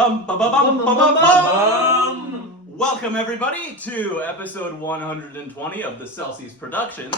Bum, ba, ba, bum, ba, ba, bum. Welcome, everybody, to episode 120 of the Celsius Productions.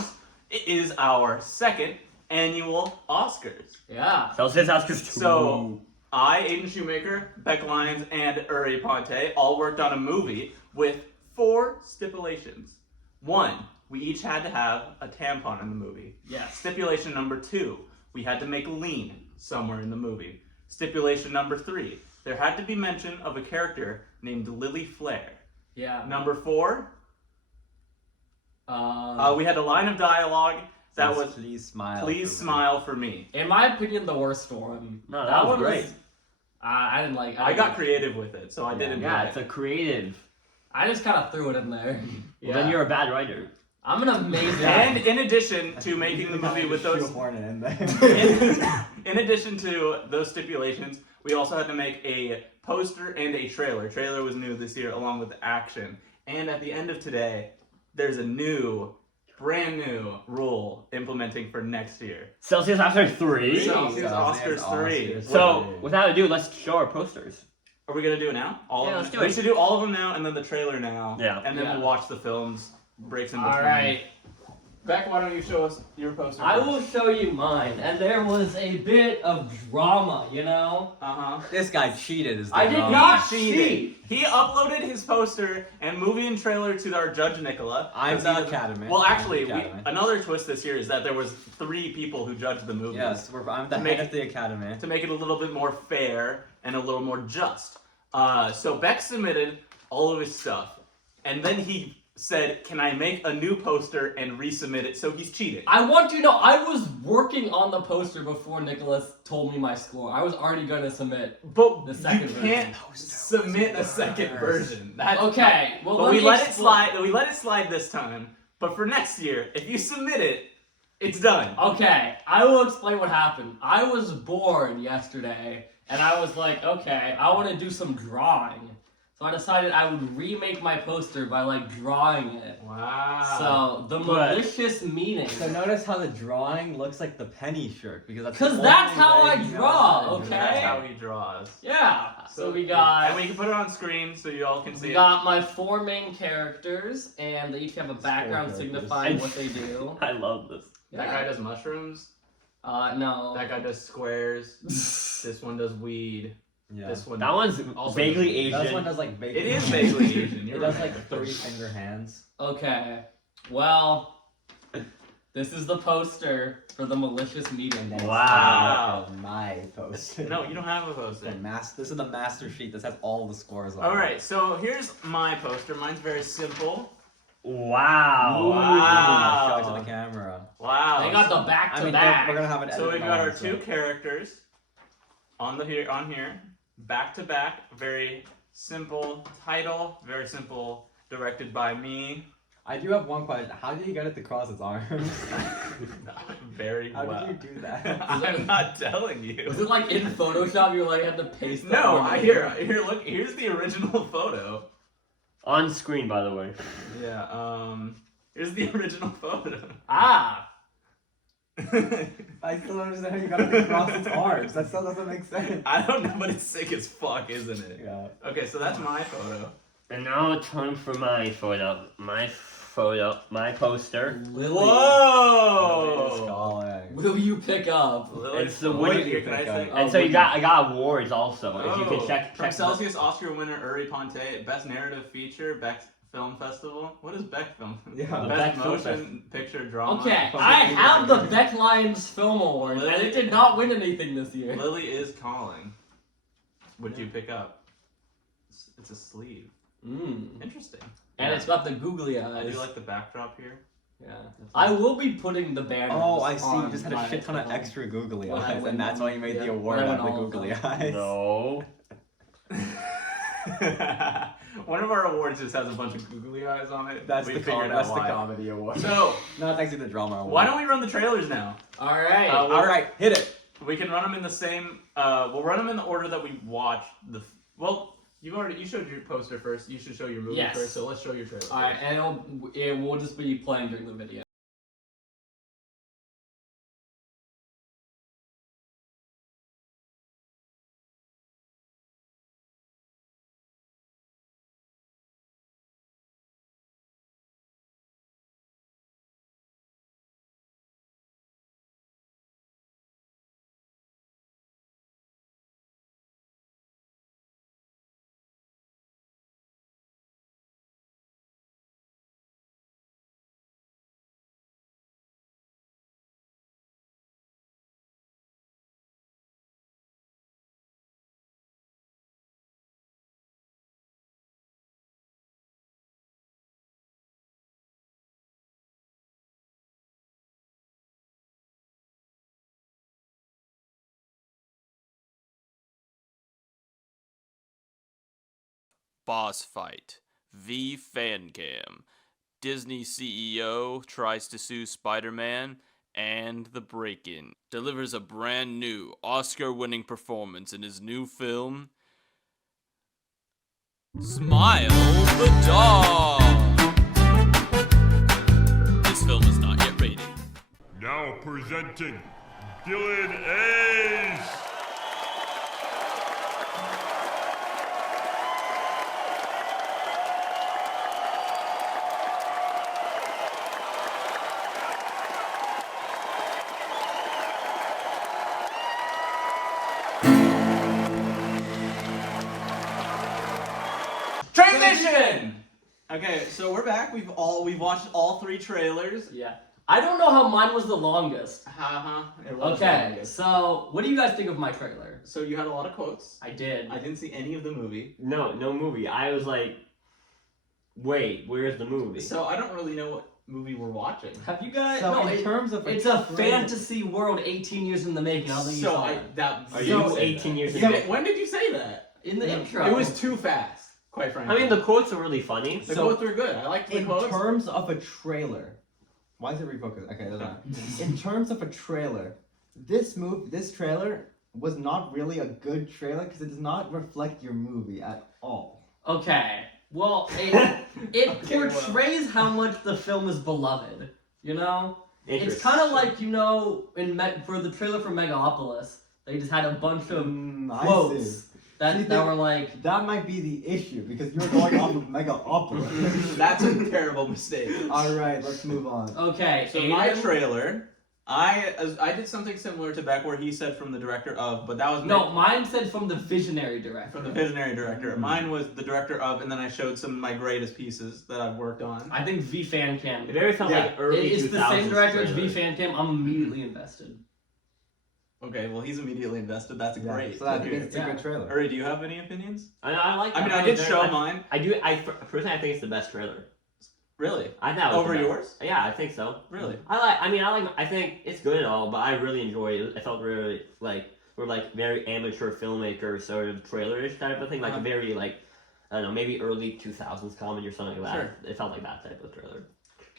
It is our second annual Oscars. Yeah. Celsius Oscars 2. So, I, Aiden Shoemaker, Beck Lyons, and Uri Ponte all worked on a movie with 4 stipulations. 1, we each had to have a tampon in the movie. Yes. Stipulation number 2, we had to make lean somewhere in the movie. Stipulation number 3, there had to be mention of a character named Lily Flair. Yeah. Number 4, we had a line of dialogue that was please smile. "Please smile for me." In my opinion, the worst one. No, that was one great. I didn't like. I got creative with it, so I did enjoy Yeah, it. it's a creative. I just kind of threw it in there. Well, then you're a bad writer. I'm an amazing. And in addition to making the movie with those, in there. in addition to those stipulations, we also had to make a poster and a trailer. Trailer was new this year, along with the action. And at the end of today, there's a brand new rule implementing for next year. Celsius Oscars 3. Celsius Oscars 3. So, without ado, let's show our posters. Are we gonna do it now? All Yeah, of let's them? do it. We should do all of them now, and then the trailer now. Yeah. And then Yeah. we'll watch the films, breaks in between. All right. Beck, why don't you show us your poster? I first? will show you mine, and there was a bit of drama, you know. This guy cheated. Is the I did drama. not He cheat. He uploaded his poster and movie and trailer to our judge Nicola. I'm Because the he doesn't- Academy. Well, I'm actually, the Academy. another twist this year is that there was 3 people who judged the movies. Yes, I'm the To make head of the Academy. To make it a little bit more fair and a little more just. So Beck submitted all of his stuff, and then he said, "Can I make a new poster and resubmit it?" So he's cheating. I want you to know, I was working on the poster before Nicholas told me my score. I was already going to submit. But The second you version. can't submit a second version. That's Okay, well, But let we me let it explain. slide. We let it slide this time. But for next year, if you submit it, it's done. Okay, I will explain what happened. I was bored yesterday, and I was like, okay, I want to do some drawing. So I decided I would remake my poster by, drawing it. Wow. So, the But- malicious meaning. So notice how the drawing looks like the penny shirt because that's 'Cause the that's only how way I he knows draw, how to do okay? That's it. how he draws. Yeah, so we got... And we can put it on screen so you all can see We it. got my 4 main characters, and they each have a background characters. signifying what they do. I love this. That guy does mushrooms. No. That guy does squares. This one does weed. Yeah. This one. That one's Also vaguely doesn't- This one Asian. does like bacon. It is vaguely Asian. It You're does right. like 3-finger hands. Okay. Well, this is the poster for the malicious meeting. And then Wow. my poster. No, you don't have a poster. This is the master sheet. This has all the scores on it. All right, so here's my poster. Mine's very simple. Wow. Wow. Show it to the camera. Wow. They got the back I to mean, back. we're gonna have an So edit we've got on, our so- 2 characters on here, back to back. Very simple title, very simple. Directed by me. I do have one question. How did you get it to cross its arms? Very How well. did you do that? I'm not telling you. Was it like in Photoshop? You had to paste. the No, arm in? here. Look. Here's the original photo. On screen, by the way. Yeah. Here's the original photo. Ah. I still don't understand how you got it to cross its arms. That still doesn't make sense. I don't know, but it's sick as fuck, isn't it? Yeah. Okay, so that's my photo. And now it's time for my photo. My poster. Lily. Whoa! Stalling. Will you pick up? Lily, It's the wait, winner- here, can I say? And so I got awards also. If you Oh, can check from the- Celsius Oscar winner Uri Ponte, Best Narrative Feature, Beck Film Festival. What is Beck Film? Yeah. The Best Beck Film Motion Picture Drama. Okay, From I the have the Academy. Beck Lions Film Award, and it did not win anything this year. Lily is calling. Would you pick up? It's a sleeve. Interesting. And it's got the googly I eyes. do like the backdrop here. Yeah. I will be putting the banners. Oh, I see. You on just had a my shit ton of phone. extra googly When I eyes, win and that's them. why you made Yeah. the award When I out of win the all of googly them. eyes. No. One of our awards just has a bunch of googly eyes on it. That's We the figured out that's the why. comedy award. So, No, it's actually the drama award. why don't we run the trailers now? All right. All right, hit it. We can run them in the same. We'll run them in the order that we watched. Well, you showed your poster first. You should show your movie Yes. first. So let's show your trailer. All right, and it will just be playing during the video. Boss fight. V Fancam. Disney CEO tries to sue Spider-Man. And The Break-In delivers a brand new Oscar-winning performance in his new film, Smile the Dog. This film is not yet rated. Now presenting Dylan Ace. Transition. Okay, so we're back. We've watched all 3 trailers. Yeah. I don't know how mine was the longest. It was Okay, long. so what do you guys think of my trailer? So you had a lot of quotes. I did. I didn't see any of the movie. No movie. I was like, wait, where's the movie? So I don't really know what movie we're watching. Have you guys? So no, in terms of it's a fantasy world 18 years in the making. I don't think you saw it. Are you you 18 years So, ago? when did you say that? In the intro. It was too fast, quite frankly. I mean, the quotes are really funny. the so- quotes were good. I liked the In quotes. terms of a trailer, why is it refocused? Okay, that's fine. In terms of a trailer, this trailer was not really a good trailer because it does not reflect your movie at all. Okay. Well, it Okay, well. portrays how much the film is beloved. You know, it's Interest. kind of like for the trailer for Megalopolis, they just had a bunch of I quotes see. that were like. That might be the issue because you're going off of Megalopolis. That's a terrible mistake. All right, let's move on. Okay. So my Aiden- trailer, I did something similar to Beck where he said from the director of, but that was No, mine said from the visionary director. from the visionary director. Mine was the director of, and then I showed some of my greatest pieces that I've worked on. I think V Fan Cam. It very felt Yeah. like early It's 2000s the same director as trailer. V Fan Cam. I'm immediately invested. Okay, well he's immediately invested. That's Yeah, great. so that Okay. means it's a Yeah. good trailer. Uri, do you have any opinions? I like. I mean, thought I it did was show very- mine. I do. Personally, I think it's the best trailer. Really? I thought it was Over the best. yours? Yeah, I think so. Really? I think it's good and all, but I really enjoy it. I felt really like we're like very amateur filmmaker sort of trailerish type of thing, like Uh-huh. very like I don't know, maybe early 2000s comedy or something like that. Sure. It felt like that type of trailer.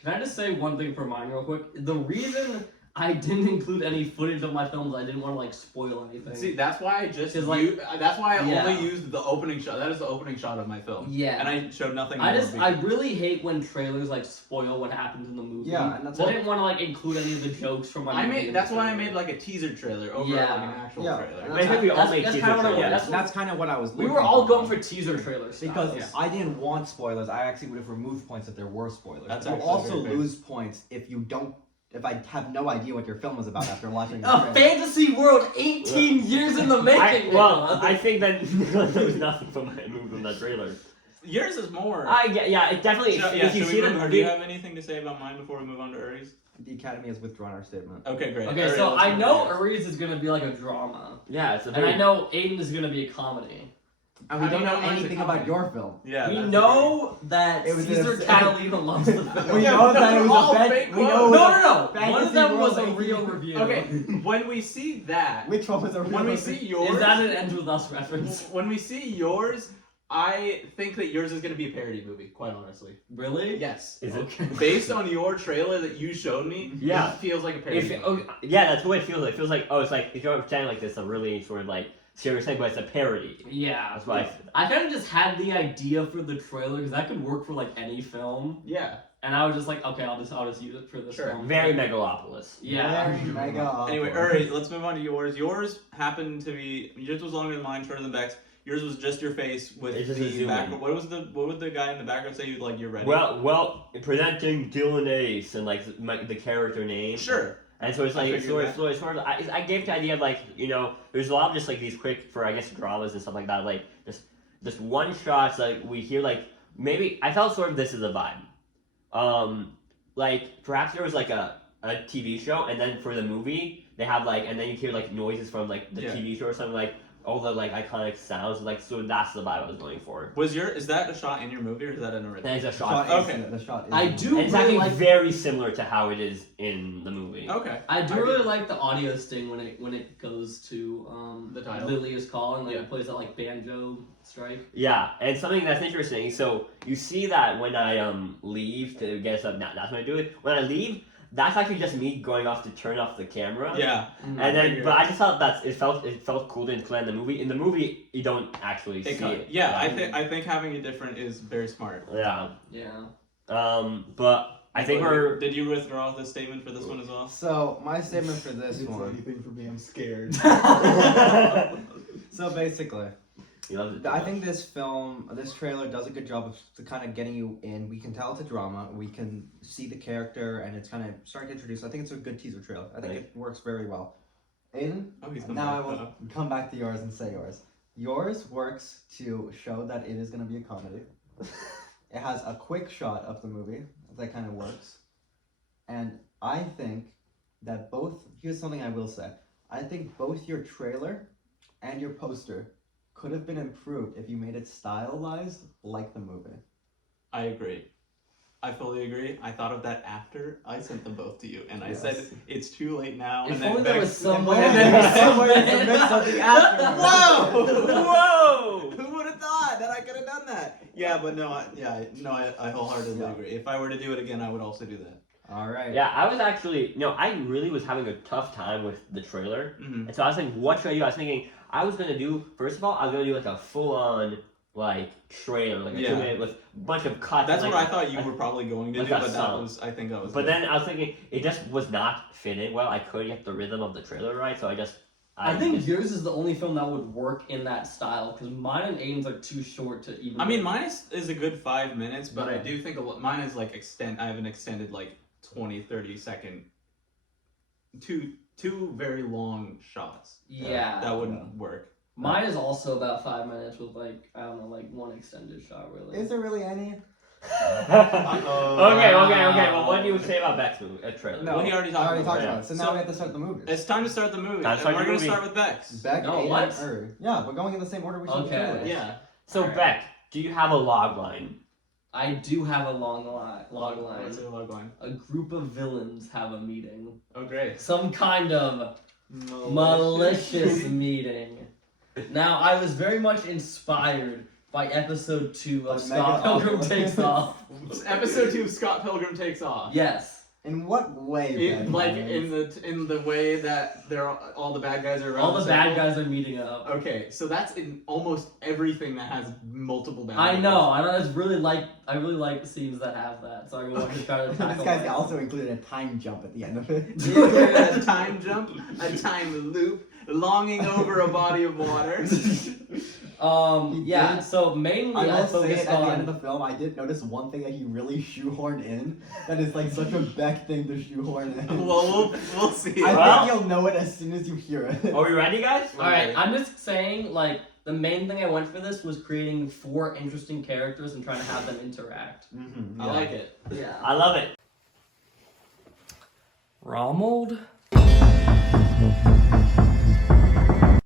Can I just say one thing for mine real quick? The reason I didn't include any footage of my films, I didn't want to like spoil anything. See, that's why I just It's like- that's why I Yeah. only used the opening shot. That is the opening shot of my film. Yeah. And I showed nothing I more. really hate when trailers like spoil what happens in the movie. Yeah, and that's So I why- didn't want to like include any of the jokes from my movie. That's why I made like a teaser trailer over Yeah. like an actual Yeah. trailer. I think we all That's- make that's teaser kinda what I trailers. want. That's kind of what I was. We were looking all for. going for teaser trailers Because Yeah. I didn't want spoilers, I actually would have removed points if there were spoilers. That's you actually also very fair. lose points if I have no idea what your film is about after watching the A trailer. fantasy world 18 years in the making. Nicholas. I think that there was nothing from my movie from that trailer. Yours is more. Yeah, it definitely. Should, if you should see we the move, or do movie, you have anything to say about mine before we move on to Uri's? The Academy has withdrawn our statement. Okay, great. Okay, Uri, so let's I move know on to yours. Aries is gonna be like a drama, yeah, it's a and very. I know Aiden is gonna be a comedy. And How we do don't you know know mine's a anything comedy? about your film. Yeah. We that's know that It was Caesar in a- Catalina loves the film. We Yeah, know but that it those was are all a fan- fake we know quotes. it No, was a no, no. One of fantasy them was world a 18 real review. Okay, when we see that, Which one was a real when we review? see yours, Is that an Ends With Us reference? when we see yours, I think that yours is going to be a parody movie. Quite honestly. Really? Yes. Is it? Based on your trailer that you showed me, Yeah. it feels like a parody. movie. Yeah, that's what it feels like. It feels like it's like if you're pretending like this, a really sort of like serious thing, but it's a parody. Yeah. That's why. I kind of just had the idea for the trailer because that could work for like any film, Yeah. and I was just like, okay, I'll just use it for this Sure. film. Very Megalopolis. Yeah. Very mega. Anyway, Uri, let's move on to yours. Yours happened to be yours was longer than mine, shorter than Beck's. Yours was just your face with It's just a the zoom background. in. What would the guy in the background say? You're ready. Well, presenting Dylan Ace and like the character name. Sure. And so it's I like figured sort of. I gave the idea of like there's a lot of just like these quick for I guess dramas and stuff like that. Like just one shots like we hear like maybe I felt sort of this is a vibe. Like perhaps there was like a TV show and then for the movie they have like and then you hear like noises from like the Yeah. TV show or something like all the like iconic sounds. Like, so that's the vibe I was going for. Is that a shot in your movie or is that an original? That is a The shot. shot is- Okay. The shot is I do It's really actually like. very similar to how it is in the movie. Okay. I do I really get- like the audio sting when it goes to The title. Lily is calling, like Yeah. it plays that like banjo strike. Yeah, and something that's interesting. So you see that when I leave to get us up, that's when I do it. When I leave, that's actually just me going off to turn off the camera. Yeah. And I then, figured. but I just thought that it felt cool to include in the movie. In the movie, you don't actually It see cut. it. Yeah, I think having it different is very smart. Yeah. Yeah. But I think we're. Did you withdraw the statement for this one as well? So my statement for this It's one. anything for me, I'm scared. So basically, You love it. I think this trailer does a good job of kind of getting you in. We can tell it's a drama. We can see the character, and it's kind of starting to introduce. I think it's a good teaser trailer. I think Right. it works very well. Aiden, Oh, he's coming now I back. will come back to yours and say yours. Yours works to show that it is going to be a comedy. It has a quick shot of the movie that kind of works. And I think that here's something I will say. I think both your trailer and your poster could have been improved if you made it stylized like the movie. I agree. I fully agree. I thought of that after I sent them both to you, and I Yes. said it's too late now. If and then only there Bex- was some way- and then somewhere in the midst of the aftermath. Whoa! Whoa! Who would have thought that I could have done that? Yeah, but no, I wholeheartedly Yeah. agree. If I were to do it again, I would also do that. All right. Yeah, I was actually I really was having a tough time with the trailer, Mm-hmm. and so I was thinking, what should I do? I was thinking I was gonna do first of all, I was gonna do like a full-on like trailer, like a Yeah. 2 minute with a bunch of cuts. That's like, what I thought you were probably going to like do, a but song. I think that was. But it. then I was thinking it just was not fitting well. I couldn't get the rhythm of the trailer right, so I think yours is the only film that would work in that style because mine and Aiden's are too short to even. I mean, mine is a good 5 minutes, but I Yeah. do think mine is like I have an extended like 20-30 second, two very long shots. Yeah. That wouldn't work. Mine is also about 5 minutes with like I don't know, like one extended shot really. Is there really any? Okay. Well, what do you say about Beck's movie, trailer? No. Well, he already I talked already about talked it. about it. So now So- we have to start the movies. It's time to start the movie, Time to and start we're your gonna movie. start with Bex. Beck, No, Aiden, what? Yeah, we're going in the same order we saw the Okay. trailers. Yeah. So Alright. Beck, do you have a log line? I do have a log line. What's the log line? A group of villains have a meeting. Oh, great. Some kind of malicious meeting. Now, I was very much inspired by episode 2 of But Scott Megan Pilgrim also- Takes Off. Episode 2 of Scott Pilgrim Takes Off. Yes. In what way? Ben? Like in the way that all the bad guys are around. All the circle. bad guys are meeting up. Okay, so that's in almost everything that has multiple bad guys. I know. I really like scenes that have that. So I want to try to This tackle guy's that. also included a time jump at the end of it. Yeah, a time jump, a time loop, longing over a body of water. Yeah. did. So mainly I I will say focused at the end on. of the film, I did notice one thing that he really shoehorned in. That is like such a Beck thing to shoehorn in. Well, we'll see. I Well- think you'll know it as soon as you hear it. Are we ready, guys? All right. I'm just saying, like, the main thing I went for this was creating 4 interesting characters and trying to have them interact. Mm-hmm, I like it. Yeah. I love it. Romuald?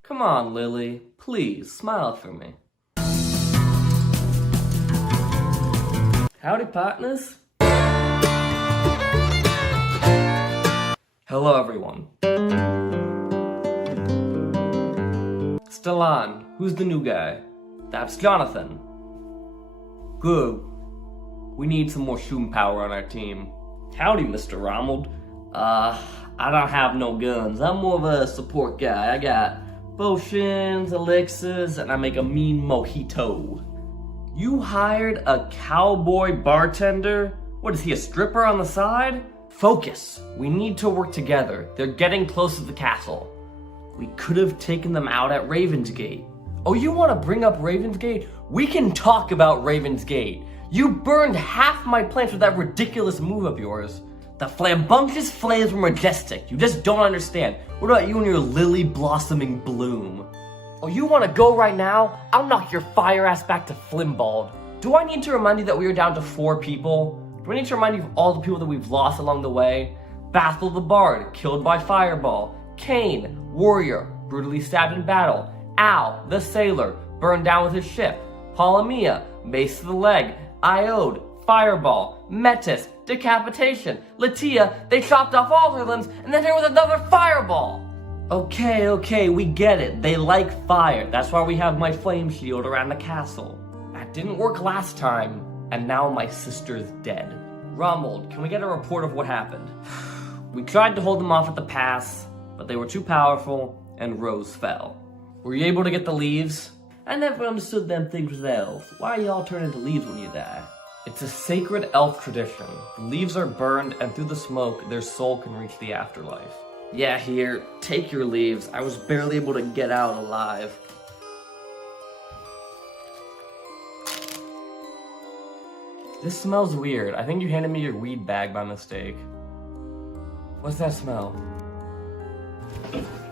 Come on, Lily. Please, smile for me. Howdy, partners. Hello, everyone. Stellan, who's the new guy? That's Jonathan. Good. We need some more shooting power on our team. Howdy, Mr. Romuald. I don't have no guns. I'm more of a support guy. I got potions, elixirs, and I make a mean mojito. You hired a cowboy bartender? What is he, a stripper on the side? Focus. We need to work together. They're getting close to the castle. We could have taken them out at Ravensgate. Oh, you want to bring up Ravensgate? We can talk about Ravensgate. You burned half my plans with that ridiculous move of yours. The flambunctious flames were majestic. You just don't understand. What about you and your lily blossoming bloom? Oh, you want to go right now? I'll knock your fire ass back to Flimbald. Do I need to remind you that we are down to 4 people? Do I need to remind you of all the people that we've lost along the way? Bathel the Bard, killed by Fireball. Kane, warrior, brutally stabbed in battle. Al, the sailor, burned down with his ship. Polymia, mace to the leg. Iode, fireball. Metis, decapitation. Latia, they chopped off all her limbs, and then there was another fireball. Okay, we get it. They like fire. That's why we have my flame shield around the castle. That didn't work last time, and now my sister's dead. Romuald, can we get a report of what happened? We tried to hold them off at the pass, but they were too powerful, and Rose fell. Were you able to get the leaves? I never understood them things with elves. Why y'all turn into leaves when you die? It's a sacred elf tradition. The leaves are burned, and through the smoke, their soul can reach the afterlife. Yeah, here, take your leaves. I was barely able to get out alive. This smells weird. I think you handed me your weed bag by mistake. What's that smell?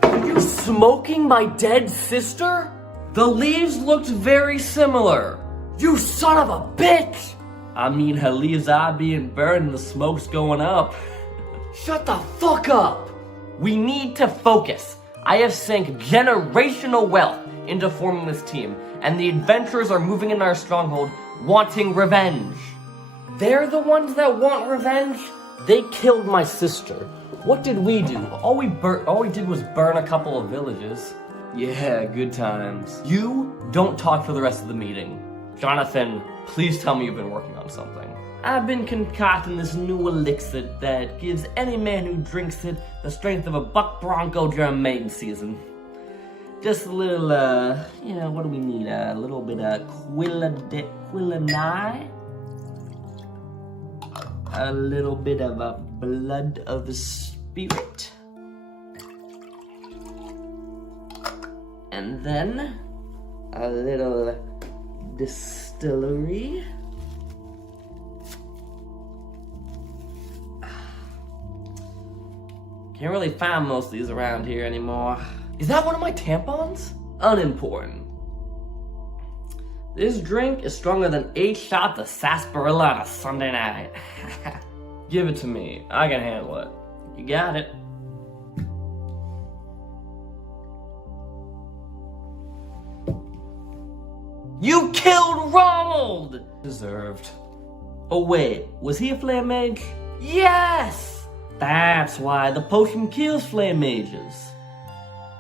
Are you smoking my dead sister? The leaves looked very similar. You son of a bitch! I mean, her leaves are being burned and the smoke's going up. Shut the fuck up! We need to focus. I have sank generational wealth into forming this team, and the adventurers are moving in our stronghold, wanting revenge. They're the ones that want revenge? They killed my sister. What did we do? All we did was burn a couple of villages. Yeah, good times. You don't talk for the rest of the meeting. Jonathan, please tell me you've been working on something. I've been concocting this new elixir that gives any man who drinks it the strength of a buck bronco during mating season. Just a little, what do we need? A little bit of quillanai. A little bit of a blood of the spirit. And then a little distillery. Can't really find most of these around here anymore. Is that one of my tampons? Unimportant. This drink is stronger than 8 shots of sarsaparilla on a Sunday night. Give it to me. I can handle it. You got it. You killed Romuald! Deserved. Oh wait, was he a flame mage? Yes! That's why the potion kills flame mages.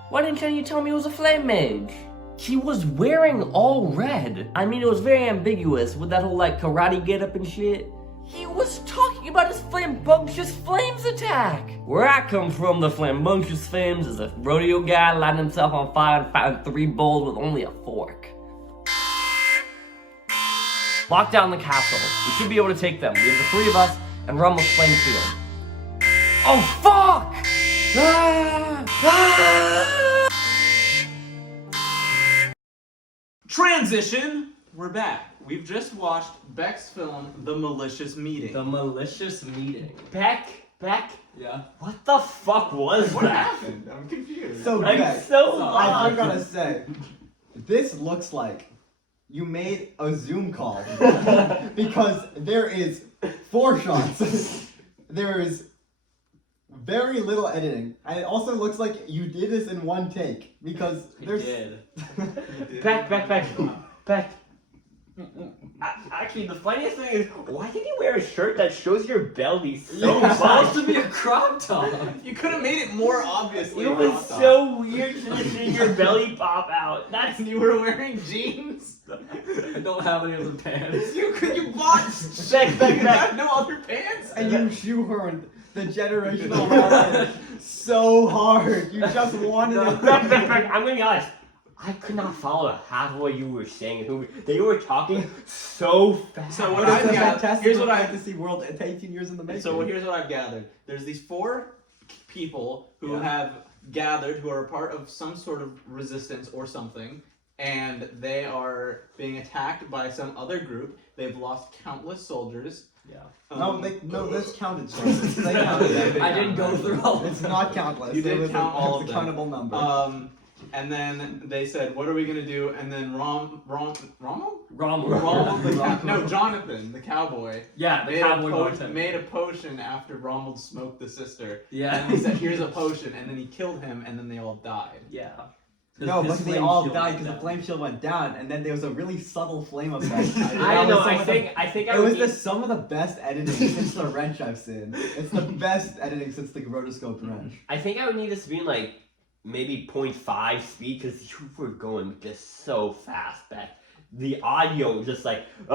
Why didn't you tell me he was a flame mage? He was wearing all red. I mean, it was very ambiguous with that whole karate getup and shit. He was talking about his flambunctious flames attack. Where I come from, the flambunctious flames is a rodeo guy lighting himself on fire and fighting 3 bulls with only a fork. Lock down the castle. We should be able to take them. We have the 3 of us and Rummel's flame field. Oh fuck! Transition! We're back. We've just watched Beck's film, The Malicious Meeting. The malicious meeting. Beck? Yeah. What the fuck was What that? happened? I'm confused. So I'm Beck, so I lost. gotta say, this looks like you made a Zoom call because there is 4 shots. There is very little editing, and it also looks like you did this in 1 take because there's. Beck. Actually, the funniest thing is, why did you wear a shirt that shows your belly so It's supposed much? to be a crop top. You could have made it more obviously. It was so weird to just see your belly pop out. That's You were wearing jeans. I don't have any other pants. You bought. Beck. You have no other pants. And you shoehorned the generational wealth so hard. You just wanted it. Beck, I'm gonna be honest. I could not follow half of what you were saying. They were talking so fast. So what But I've it's a gathered, fantastic here's what I fantasy world at 18 years in the making. So here's what I've gathered. There's these 4 people who have gathered, who are a part of some sort of resistance or something, and they are being attacked by some other group. They've lost countless soldiers. Yeah. No, this counted. Soldiers. They counted. I did go through all It's not countless. You did it was count all of a them. countable number. And then they said, "What are we gonna do?" And then Rommel? Romuald. No, Jonathan, the cowboy. Yeah, the cowboy made a potion after Rommel smoked the sister. Yeah. And he said, "Here's a potion," and then he killed him, and then they all died. Yeah. No, his but they flame all shield died went because the down. flame shield went down, and then there was a really subtle flame effect. I don't know. I think I It was would some of the best editing since the wrench I've seen. It's the best editing since the rotoscope wrench. I think I would need this to be in like maybe 0.5 speed because you were going just so fast that the audio was just like. You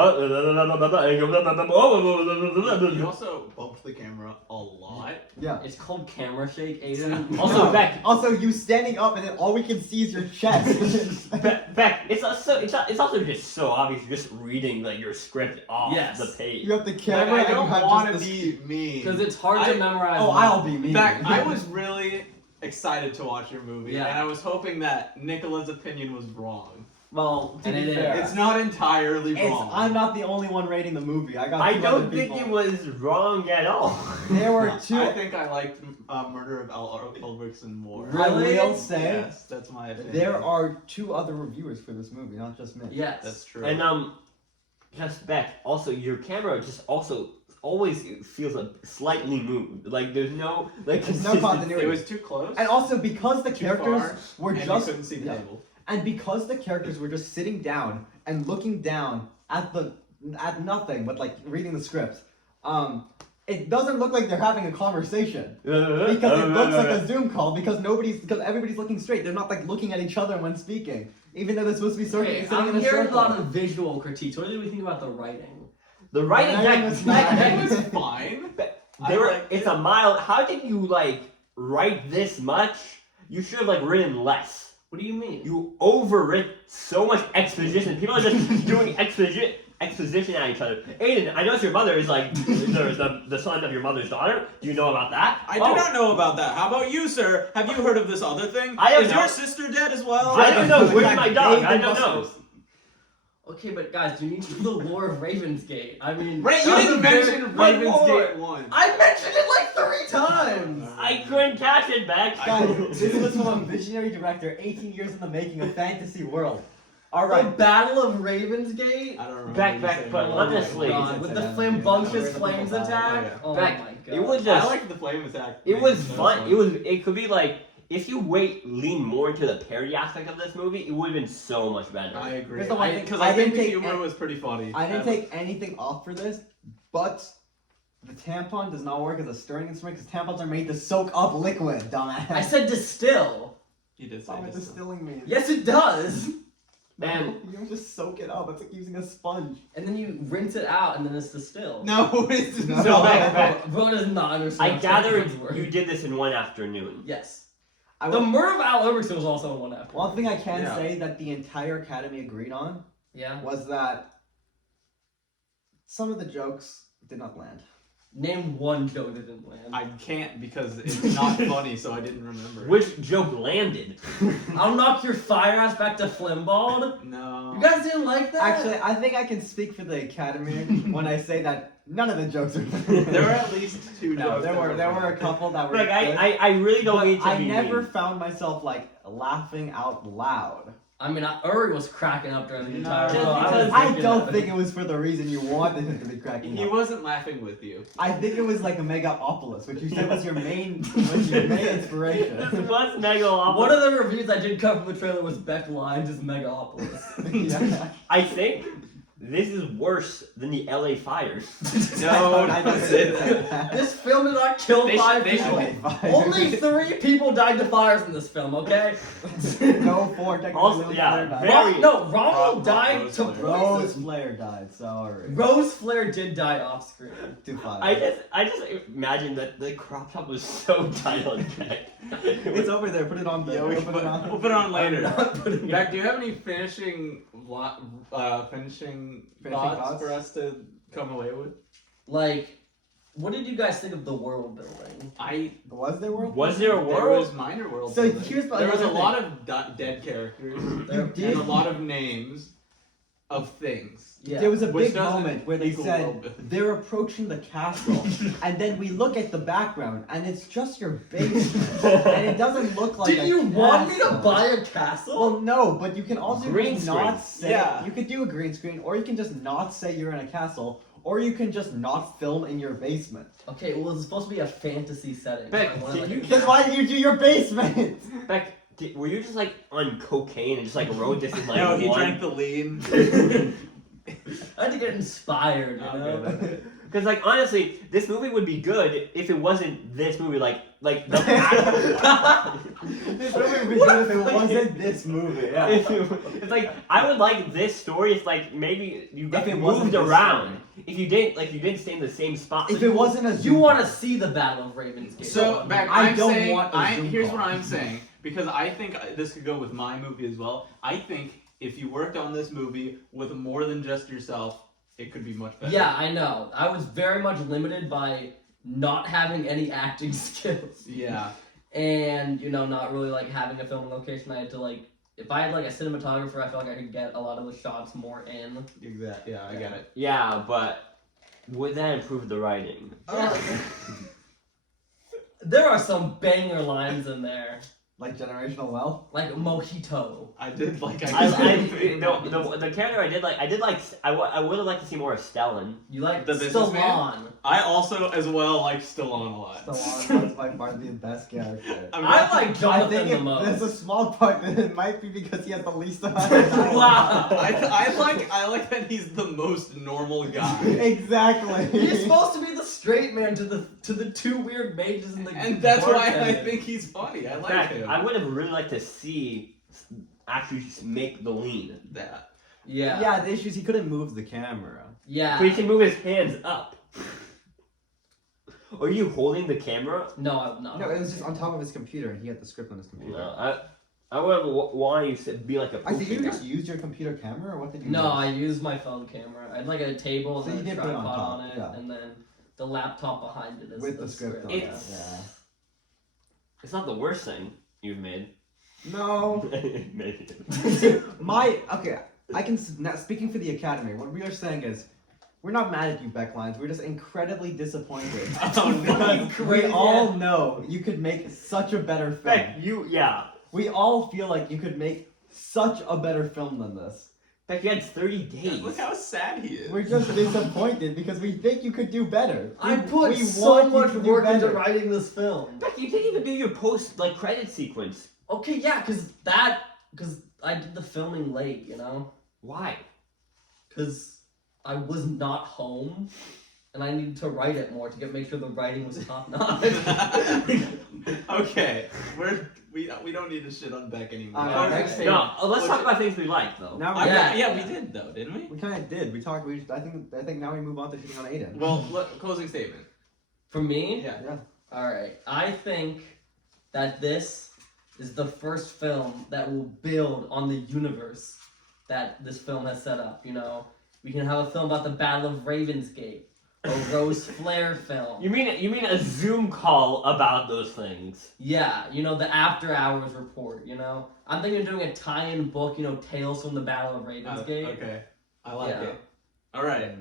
also bumped the camera a lot. Yeah. It's called camera shake, Aiden. Also, Beck, Also, you standing up, and then all we can see is your chest. Beck, it's also just so obvious you're just reading like your script off Yes. the page. You have the Like, camera, I and you don't have want to just the... be mean. Because it's hard to memorize. Oh, I'll be me. Zach, I was really excited to watch your movie, Yeah. and I was hoping that Nicola's opinion was wrong. Well, to And be it fair, is. It's not entirely wrong. I'm not the only one rating the movie. I got. I two don't other think people. it was wrong at all. There were two. I think I liked Murder of Ulrichsen more. Really? I will say Yes, that's my opinion. there are two other reviewers for this movie, not just me. Yes. That's true. And just Beck, also your camera just also always feels slightly moved. Like there's no like There's no consistency. continuity. it was too close. And also because the too characters far, were and just you couldn't see the yeah. table. And because the characters were just sitting down and looking down at nothing but like reading the script, it doesn't look like they're having a conversation because it looks like a Zoom call because everybody's looking straight. They're not like looking at each other when speaking, even though they're supposed to be Okay, sitting in I'm a hearing a circle. lot of visual critiques. What did we think about the writing? The writing The writing was It was fine. they were. liked It's it. a mild. How did you like write this much? You should have like written less. What do you mean? You overwrit so much exposition. People are just doing exposition at each other. Aiden, I noticed your mother is like the son of your mother's daughter. Do you know about that? I do not know about that. How about you, sir? Have you heard of this other thing? I don't Is know. your sister dead as well? I don't know. Where's my dog? Dave I and don't know. Buster's. Okay, but guys, you need to know the lore of Ravensgate. I mean, Right, you that's didn't a very- mention What Ravensgate 1. I mentioned it like 3 times. I couldn't catch it back. Guys, this was from a visionary director, 18 years in the making of fantasy world. All The right. Battle of Ravensgate. I don't remember. Back, you back, saying but that. honestly- God, with the Yeah. flambunctious Yeah. flames Yeah. attack. Oh Back, my god. it was I just. liked the flame attack. It was That fun. It could be like if you lean more into the parody aspect of this movie, it would have been so much better. I agree. Here's the one thing, Because I I think didn't the take humor any- was pretty funny. I didn't take anything off for this, but the tampon does not work as a stirring instrument because tampons are made to soak up liquid, dumbass. I said distill. He did say That's what this. distilling means. Yes, it does. And You don't just soak it up. It's like using a sponge. And then you rinse it out, and then it's distilled. No, it's No. not. So back. Bro does not understand. I how gather tampons work. you did this in one afternoon. Yes. I The will, murder of Al Overton was also in one after. one thing I can Yeah. say that the entire Academy agreed on Yeah. was that some of the jokes did not land. Name one joke that didn't land. I can't because it's not funny, so I didn't remember. Which joke landed? I'll knock your fire ass back to Flimbald. No. You guys didn't like that? Actually, I think I can speak for the Academy when I say that none of the jokes are. There were at least 2 No, jokes. there that were funny. a couple that were. Look, good, I really don't but mean to I be never mean. found myself like laughing out loud. I mean, Uri was cracking up during the entire Just show. because- I thinking don't that. think it was for the reason you wanted him to be cracking He up. wasn't laughing with you. I think it was like a Megapolis, which you said was your main inspiration. This was Megalopolis. One of the reviews I did cover from the trailer was Beck Lines as Megapolis. Yeah. I think this is worse than the LA fires. No, I don't say that. This film did not kill They should- 5 they people. should- Only 3 people died to fires in this film, okay? No, 4 technically. Also, Lily yeah, Flair died. very- Ronald Rob- died Rose to Flair. Rose poison. Flair died. Sorry. Rose Flair did die off screen. Too far. I just imagine that the crop top was so tight on Beck. It's over there. Put it on. Yeah, There. we'll Put it on. put it on later. Not putting it- Beck, do you have any finishing thoughts thoughts? for us to come away with? Like, what did you guys think of the world building? Was there world? Was there a There world? was minor world. So building. here's there was a another lot of dead characters There- You did. and a lot of names of things. Yeah. There was a Which big doesn't moment where they equal said world building. they're approaching the castle, and then we look at the background, and it's just your basement, and it doesn't look like. Did a you want me to castle. buy a castle? Well, no, but you can also Green just screen. not say. Yeah. You could do a green screen, or you can just not say you're in a castle, or you can just not film in your basement. Okay, well, it's supposed to be a fantasy setting. Beck, I wanna, did like, you Then why did you do your basement? Beck, were you just like on cocaine and just like wrote this in like No, he one? drank the lean. I had to get inspired, you know? Okay. Because like honestly, this movie would be good if it wasn't this movie. Like the This movie would be good if it wasn't this movie. Yeah. it's like I would like this story if like maybe you got If it wasn't moved this around. story. If you didn't stay in the same spot. If it wasn't a You Zoom want to call. see the Battle of Ravensgate. So back, I I'm don't saying, want a Zoom here's call. what I'm saying, because I think this could go with my movie as well. I think if you worked on this movie with more than just yourself, it could be much better. Yeah, I know. I was very much limited by not having any acting skills. Yeah. And, not really, like, having a film location. I had to, like, if I had, like, a cinematographer, I felt like I could get a lot of the shots more in. Exactly. Yeah, I get it. Yeah, but would that improve the writing? There are some banger lines in there. Like generational wealth. Like, mojito. I did like. The character I would have liked to see more of Stellan. You like The businessman? Stallone. I also, as well, like Stallone a lot. Stallone was by far the best character. I like I Jonathan think the there's most. a small part that it might be because he has the least amount Wow. I like that he's the most normal guy. Exactly. He's supposed to be the straight man to the two weird mages in the And that's why I bartender. think he's funny. I In like fact, him. I would have really liked to see actually make the lean. That. Yeah. Yeah, the issue is he couldn't move the camera. Yeah. But he can move his hands up. Are you holding the camera? No, I'm not. No, it was just on top of his computer, and he had the script on his computer. No, I would have wanted you to be like a Did you pooping guy. just use your computer camera, or what did you No, use? I used my phone camera. I had like a table So and you a did put it on tripod top, on it, yeah. and then the laptop behind it is With the script on it. it, yeah. It's not the worst thing you've made. No. Maybe. I can now speaking for the Academy. What we are saying is, we're not mad at you, Becklines. We're just incredibly disappointed. Oh, no. We all know you could make such a better film. Beck, We all feel like you could make such a better film than this. Beck, you had 30 days. Look how sad he is. We're just disappointed because we think you could do better. I We put want so you much to do work into better. writing this film. Beck, you didn't even do your post credit sequence. Okay, yeah, because I did the filming late, Why? because I was not home, and I needed to write it more to make sure the writing was top notch. Okay, we don't need to shit on Beck anymore. Next thing- No, let's talk about things we like though. Now Yeah. We did though, didn't we? we kind of did. We talked. I think now we move on to shitting on Aiden. Well, closing statement. For me, Yeah. alright, I think that this is the first film that will build on the universe that this film has set up, We can have a film about the Battle of Ravensgate, a Rose Flare film. You mean a Zoom call about those things? Yeah, the After Hours report, I'm thinking of doing a tie-in book, Tales from the Battle of Ravensgate. Okay, I like Yeah. it. All right.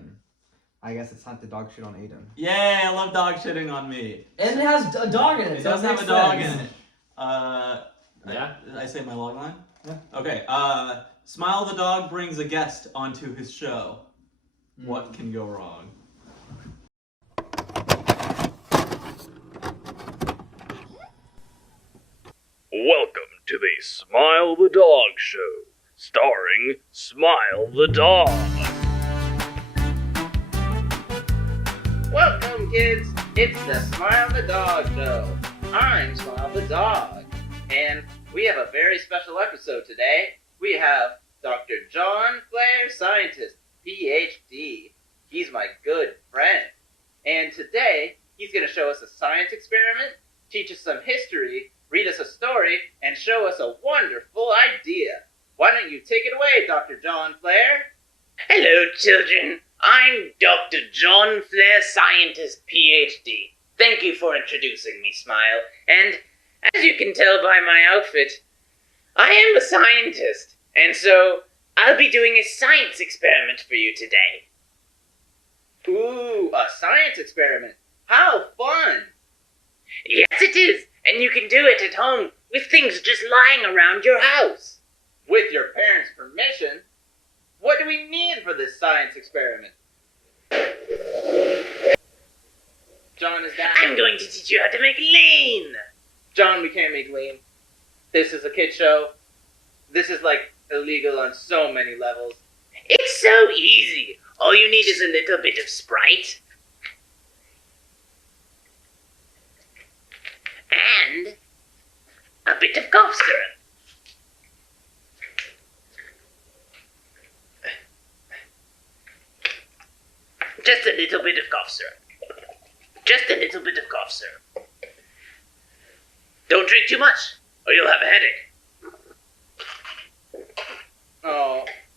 I guess it's time to dog shit on Aiden. Yay! I love dog shitting on me. And it has a dog in it. It so does have a makes dog sense. in it. Yeah. Did I say my log line? Yeah. Okay. Smile the dog brings a guest onto his show. What can go wrong? Welcome to the Smile the Dog Show, starring Smile the Dog. Welcome, kids. It's the Smile the Dog Show. I'm Smile the Dog, and we have a very special episode today. We have Dr. John Flair, scientist, PhD. He's my good friend. And today, he's going to show us a science experiment, teach us some history, read us a story, and show us a wonderful idea. Why don't you take it away, Dr. John Flair? Hello, children. I'm Dr. John Flair, scientist, PhD. Thank you for introducing me, Smile. And as you can tell by my outfit, I am a scientist, and so I'll be doing a science experiment for you today. Ooh, a science experiment. How fun! Yes, it is, and you can do it at home with things just lying around your house. With your parents' permission. What do we need for this science experiment? John is down. I'm going to teach you how to make lean. John, we can't make lean. This is a kid show. This is like illegal on so many levels. It's so easy. All you need is a little bit of Sprite. And a bit of cough syrup. Just a little bit of cough syrup. Just a little bit of cough syrup. Don't drink too much, or you'll have a headache.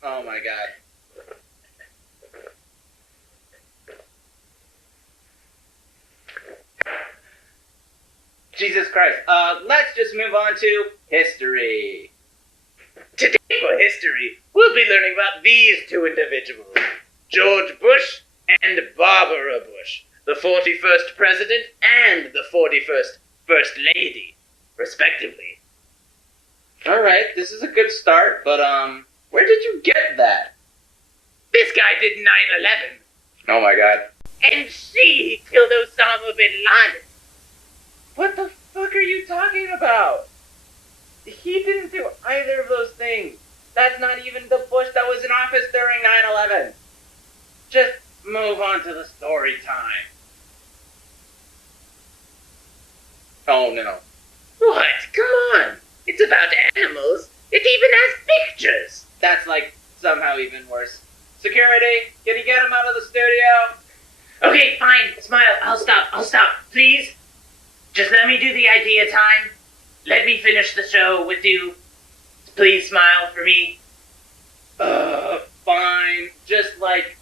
Oh my god. Jesus Christ. Let's just move on to history. Today for history, we'll be learning about these two individuals, George Bush and Barbara Bush, the 41st President and the 41st First Lady, respectively. Alright, this is a good start, but where did you get that? This guy did 9/11, Oh my god. and she killed Osama bin Laden. What the fuck are you talking about? He didn't do either of those things. That's not even the Bush that was in office during 9/11. Just move on to the story time. Oh no. What? Come on. It's about animals. It even has pictures. That's like somehow even worse. Security, can you get him out of the studio? Okay, fine. Smile. I'll stop. Please. Just let me do the idea time. Let me finish the show with you. Please smile for me. Fine. Just like,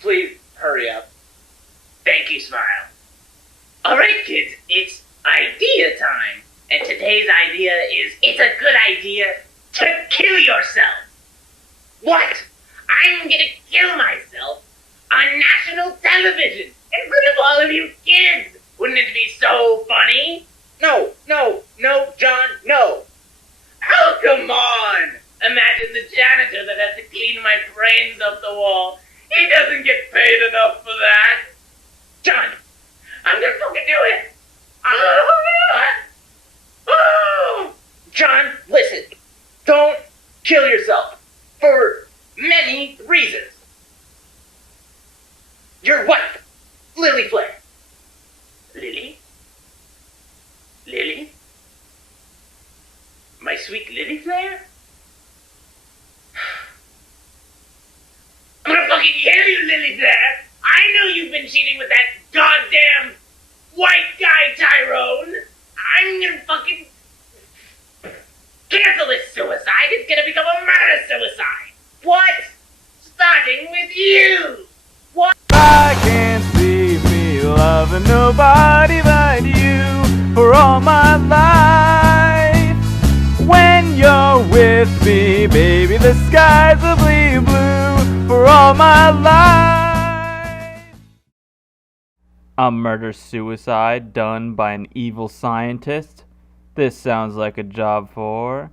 please hurry up. Thank you, Smile. Alright, kids. It's idea time. And today's idea is, it's a good idea to kill yourself. What? I'm gonna kill myself on national television in front of all of you kids. Wouldn't it be so funny? No, John, no. Oh, come on! Imagine the janitor that has to clean my brains off the wall. He doesn't get paid enough for that. John, I'm gonna fucking do it. Oh! John, listen. Don't kill yourself. For many reasons. Your wife, Lily Flair. Lily? Lily? My sweet Lily Flair? I'm gonna fucking kill you, Lily Flair! I know you've been cheating with that goddamn white guy, Tyrone! I'm gonna fucking cancel this suicide! It's gonna become a murder-suicide! What? Starting with you! What? I can't see me loving nobody but you for all my life. When you're with me, baby, the skies will be blue for all my life. A murder-suicide done by an evil scientist. This sounds like a job for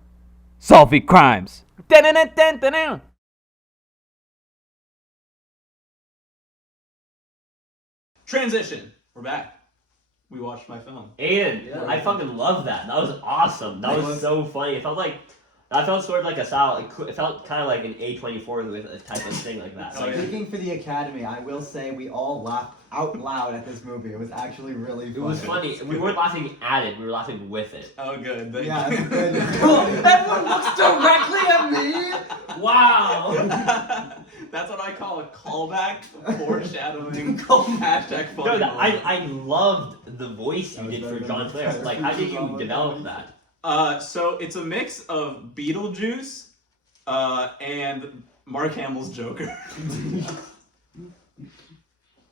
solving crimes. Dun-dun-dun-dun-dun-dun. Transition. We're back. We watched my film. Aiden, Yeah, I fucking love that. That was awesome. That was so funny. It felt like, I felt sort of like a style. It felt kind of like an A24 with a type of thing like that. Like, Speaking for the Academy, I will say we all laughed out loud at this movie. It was actually really funny. it was funny. We weren't laughing at it. We were laughing with it. Oh, good. Thank Yeah, you. it's good. Everyone looks directly at me. Wow. That's what I call a callback, foreshadowing, hashtag No, funny. I loved the voice you That was did better for than John the Flair. first Like, how did John you Flair develop movie. that? So it's a mix of Beetlejuice and Mark Hamill's Joker.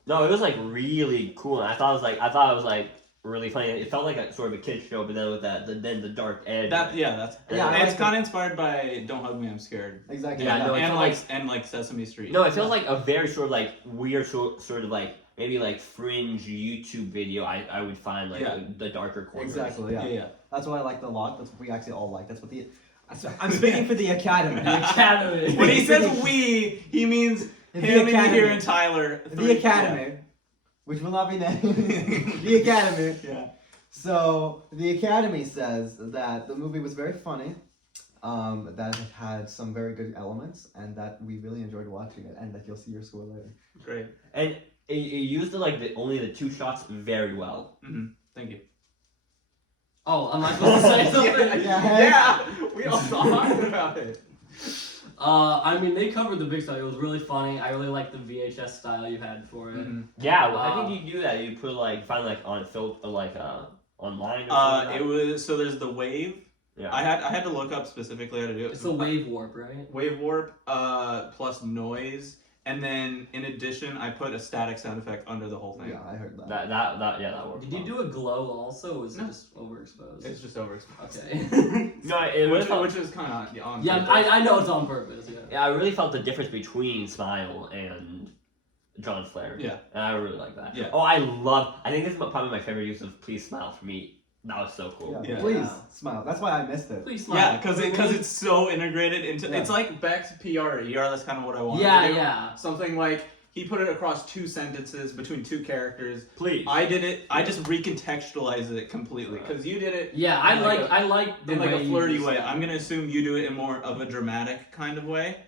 No, it was like really cool. And I thought it was like really funny. It felt like a sort of a kid's show, but then with the dark edge. That's Yeah, I it's like kind of inspired by Don't Hug Me, I'm Scared. Exactly. Yeah, no, it And felt like Sesame Street. No, it feels like a very sort of like weird sort of like maybe like fringe YouTube video. I would find like Yeah. the darker corners. Exactly. Yeah. Yeah. That's what I liked a lot. That's what we actually all like. That's what the. I'm speaking for the Academy. Academy. When he says we, he means The him, Academy. here, and Tyler. The Academy, which will not be named. The Academy. Yeah. So the Academy says that the movie was very funny, that it had some very good elements, and that we really enjoyed watching it, and that you'll see your score later. Great. And it used only the 2 shots very well. Thank you. Oh, am I supposed to say something? Yeah, we all talked about it. I mean, they covered the big stuff. It was really funny. I really liked the VHS style you had for it. Yeah, well, I think you do that. You put find on film online. Or something It was so there's the wave. Yeah. I had to look up specifically how to do it. It's a wave warp, right? Wave warp, plus noise, and then in addition, I put a static sound effect under the whole thing. Yeah, I heard that. That worked. Did you do a glow also, or was No. it just overexposed? It's just overexposed. Okay. No, Which is kind of on. Yeah, purpose. I know it's on purpose, yeah. Yeah, I really felt the difference between Smile and John Flair. Yeah. And I really like that. Yeah. Oh, I think this is probably my favorite use of Please Smile for me. That was so cool. Yeah, Yeah. please smile. That's why I missed it. Please smile. Yeah, because it's so integrated into. Yeah. It's like Beck's PR. That's kind of what I want. Yeah, to do. yeah. Something like he put it across 2 sentences between 2 characters. Please. I did it. I just recontextualized it completely because you did it. Yeah, in I like the in like way a you flirty use way. that. I'm gonna assume you do it in more of a dramatic kind of way.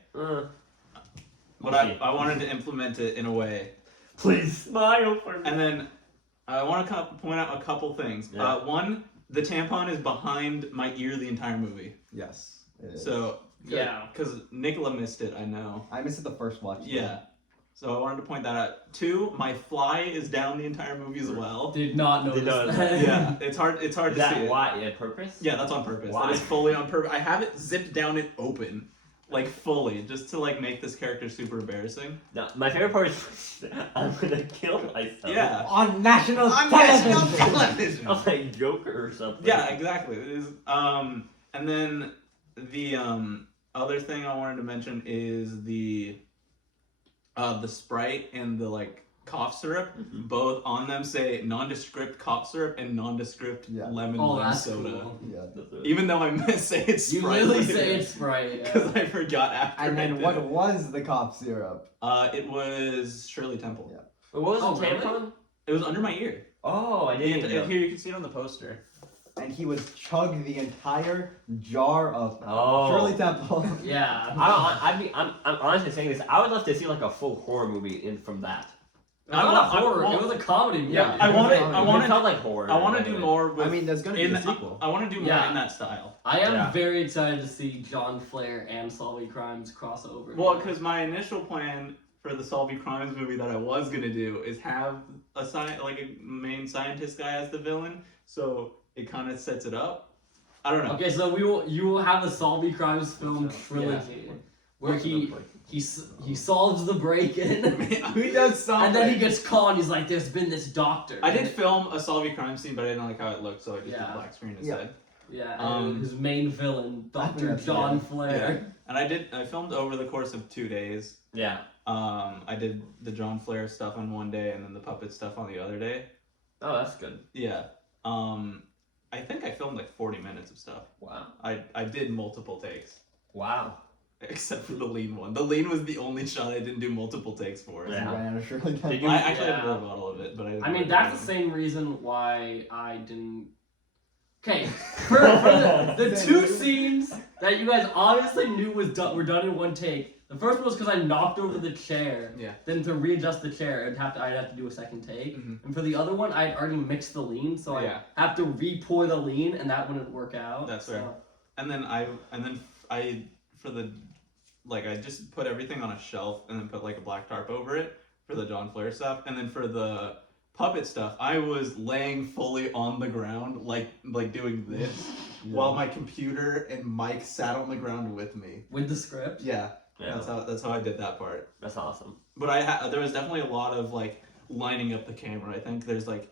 We'll But see. I wanted to implement it in a way. Please smile for me. And then I want to point out a couple things. Yeah. One, the tampon is behind my ear the entire movie. Yes, it is. So Yeah. because Nicola missed it, I know. I missed it the first watch. Yeah. So I wanted to point that out. 2, my fly is down the entire movie as well. Did not notice notice that. Yeah, it's hard. It's hard Is to see. that It. why? Yeah, purpose? Yeah, that's on purpose. Why? That is fully on purpose. I have it zipped down and open, like fully, just to like make this character super embarrassing. No, my favorite part is I'm gonna kill myself. Yeah. On national On television. national television. I was like Joker or something. Yeah, exactly. It is. And then the other thing I wanted to mention is the Sprite and the like cough syrup. Both on them say nondescript cough syrup and nondescript Yeah. lemon Oh, lime that's soda. cool. Yeah. Even though I say it's You Sprite. literally say it's Sprite. Yeah. because I forgot after. And I then did what it. was the cough syrup? It was Shirley Temple. Yeah. What was Oh, the really? tampon? It was under my ear. Oh, I didn't know. Here you can see it on the poster. And he was chugged the entire jar of Oh. Shirley Temple. Yeah. I'm honestly saying this. I would love to see like a full horror movie from that. It was not I horror. want- It was a comedy movie. Yeah, I want it. I It want felt to. like horror. I want to do more with. I mean, there's gonna be in a sequel. I want to do more Yeah. in that style. I am Yeah. very excited to see John Flair and Solving Crimes cross over. Well, because my initial plan for the Solving Crimes movie that I was gonna do is have a main scientist guy as the villain, so it kind of sets it up. I don't know. Okay, so you will have a Solving Crimes film trilogy where he solves the break-in. He does something. And then he gets caught and he's like, there's been this doctor. I did film a Solving Crimes scene, but I didn't like how it looked, so I just Yeah. did black screen instead. Yeah, and Um, his main villain, I think Dr. that's- John yeah. Flair. And I filmed over the course of 2 days. Yeah. I did the John Flair stuff on one day and then the puppet stuff on the other day. Oh, that's good. Yeah. I think I filmed like 40 minutes of stuff. Wow. I did multiple takes. Wow. Except for the lean one. The lean was the only shot I didn't do multiple takes for. Yeah. Ran out of Shirley Temple. Did you- I actually Yeah. had a bottle of it, but I didn't. I mean, write it that's down. the same reason why I didn't. Okay, for the two scenes that you guys obviously knew were done in one take. The first one was because I knocked over the chair. Yeah. Then to readjust the chair, I'd have to do a second take. Mhm. And for the other one, I'd already mixed the lean, so Yeah. I have to re-pour the lean, and that wouldn't work out. That's so. fair. And then I for the like I just put everything on a shelf and then put like a black tarp over it for the John Flair stuff. And then for the puppet stuff, I was laying fully on the ground, like doing this, while my computer and mic sat on the ground with me. With the script. Yeah, Yeah. that's how I did that part. That's awesome. But there was definitely a lot of like lining up the camera. I think there's like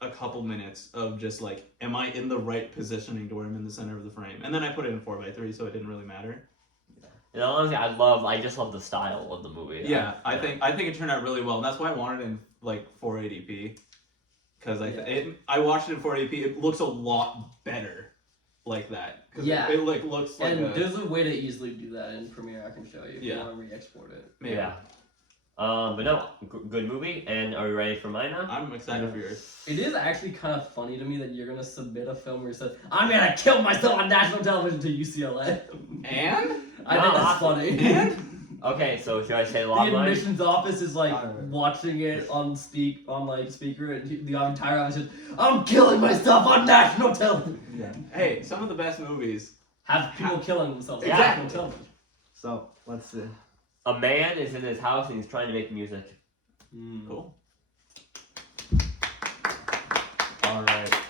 a couple minutes of just like, am I in the right positioning to where I'm in the center of the frame? And then I put it in 4:3, so it didn't really matter. And honestly, I just love the style of the movie. Yeah, I think it turned out really well, and that's why I wanted it in like 480p. Because I watched it in 480p. It looks a lot better like that. 'Cause Yeah. it like looks like And there's a way to easily do that in Premiere I can show you if Yeah. you want to re-export it. maybe. Yeah. But no, good movie. And are you ready for mine now? I'm excited for yours. It is actually kind of funny to me that you're gonna submit a film where you said, "I'm gonna kill myself on national television" to UCLA. And? I think that's funny. And? Okay, so should I say the The log line? admissions office is like Alright. watching it on speaker, and the entire office is, "I'm killing myself on national television." Yeah. Hey, some of the best movies. Have people killing themselves on Exactly. national television. So let's see. A man is in his house and he's trying to make music. Cool. All right.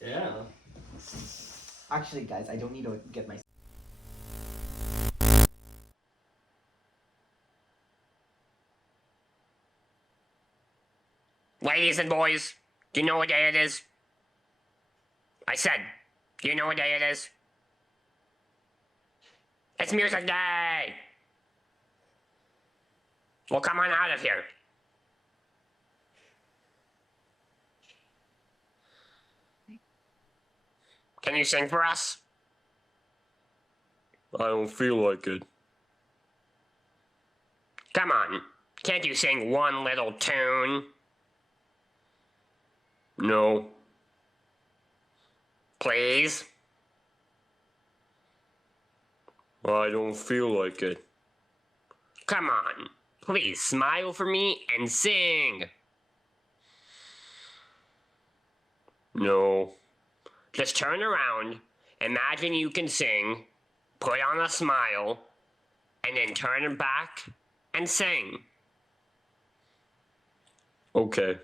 Yeah. Actually, guys, I don't need to get my. Ladies and boys, do you know what day it is? I said, do you know what day it is? It's music day! Well, come on out of here. Can you sing for us? I don't feel like it. Come on, can't you sing one little tune? No. Please? I don't feel like it. Come on, please smile for me and sing. No. Just turn around, imagine you can sing, put on a smile, and then turn it back and sing. Okay.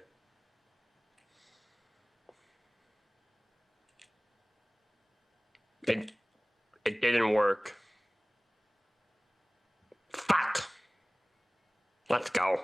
It didn't work. Fuck! Let's go.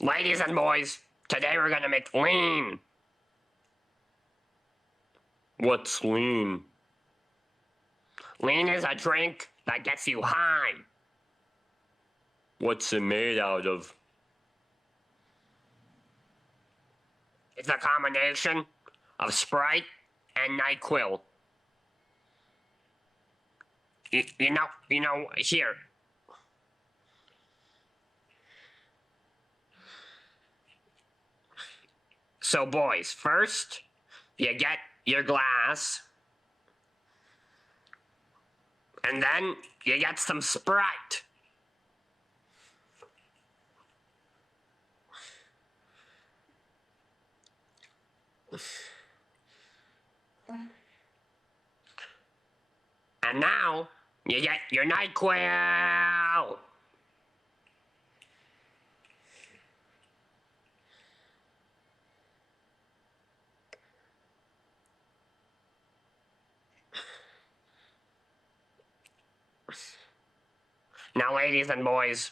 Ladies and boys, today we're gonna make lean. What's lean? Lean is a drink that gets you high. What's it made out of? It's a combination of Sprite and NyQuil. You know, here. So boys, first, you get your glass, and then you get some Sprite. And now you get your NyQuil. Now, ladies and boys,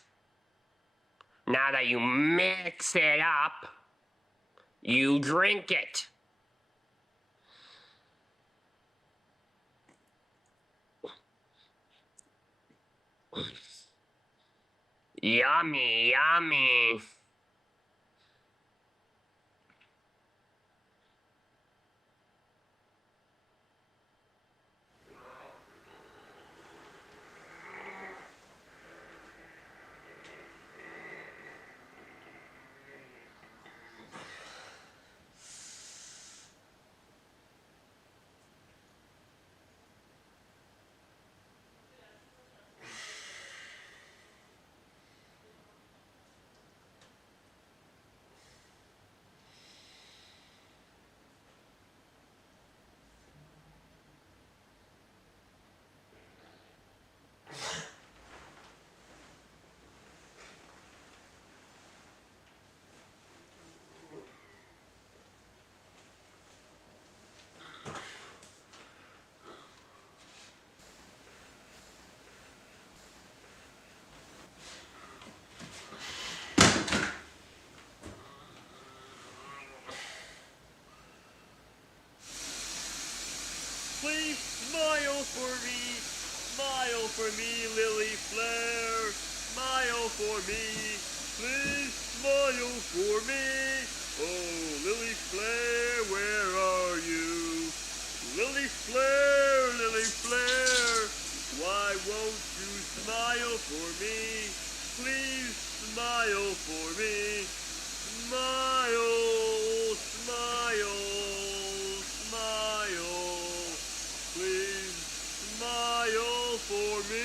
now that you mix it up, you drink it. Yummy, yummy. Please smile for me, Lily Flair. Smile for me, please smile for me. Oh, Lily Flair, where are you? Lily Flair, why won't you smile for me? Please smile for me. Smile, smile, smile. Please smile for me.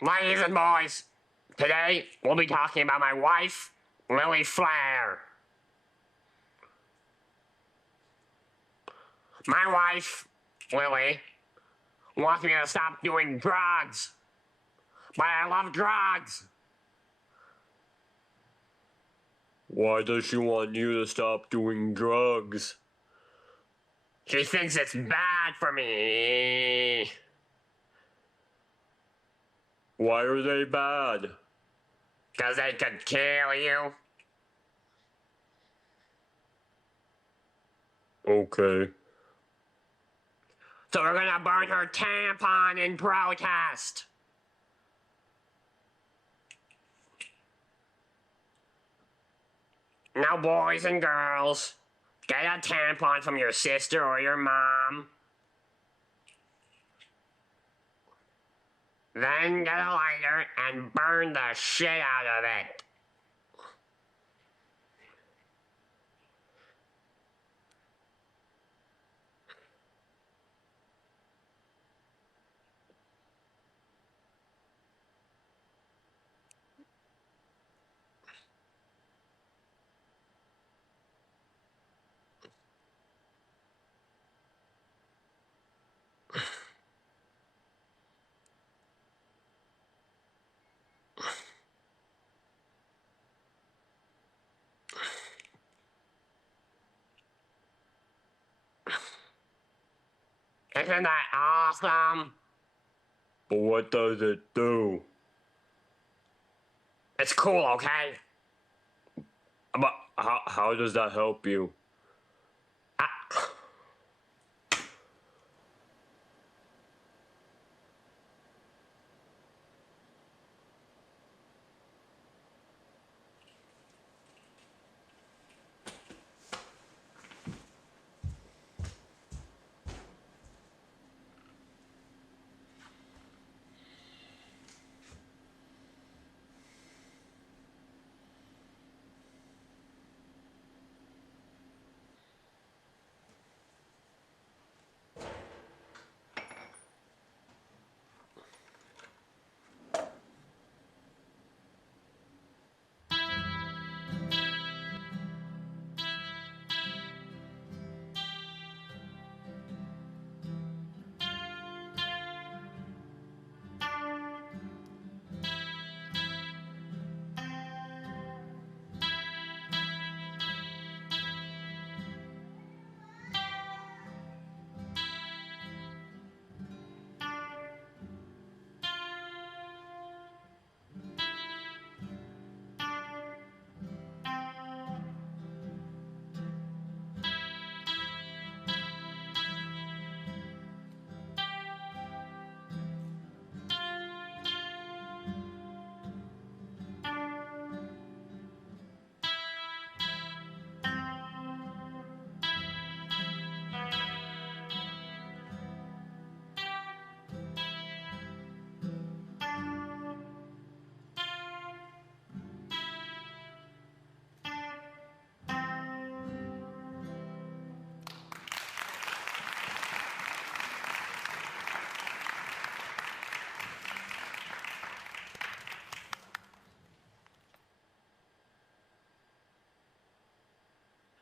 Ladies and boys, today we'll be talking about my wife, Lily Flair. My wife, Lily, wants me to stop doing drugs. But I love drugs. Why does she want you to stop doing drugs? She thinks it's bad for me. Why are they bad? Because they could kill you. Okay. So we're gonna burn her tampon in protest. Now, boys and girls, get a tampon from your sister or your mom. Then get a lighter and burn the shit out of it. Isn't that awesome? But what does it do? It's cool, okay? But how does that help you?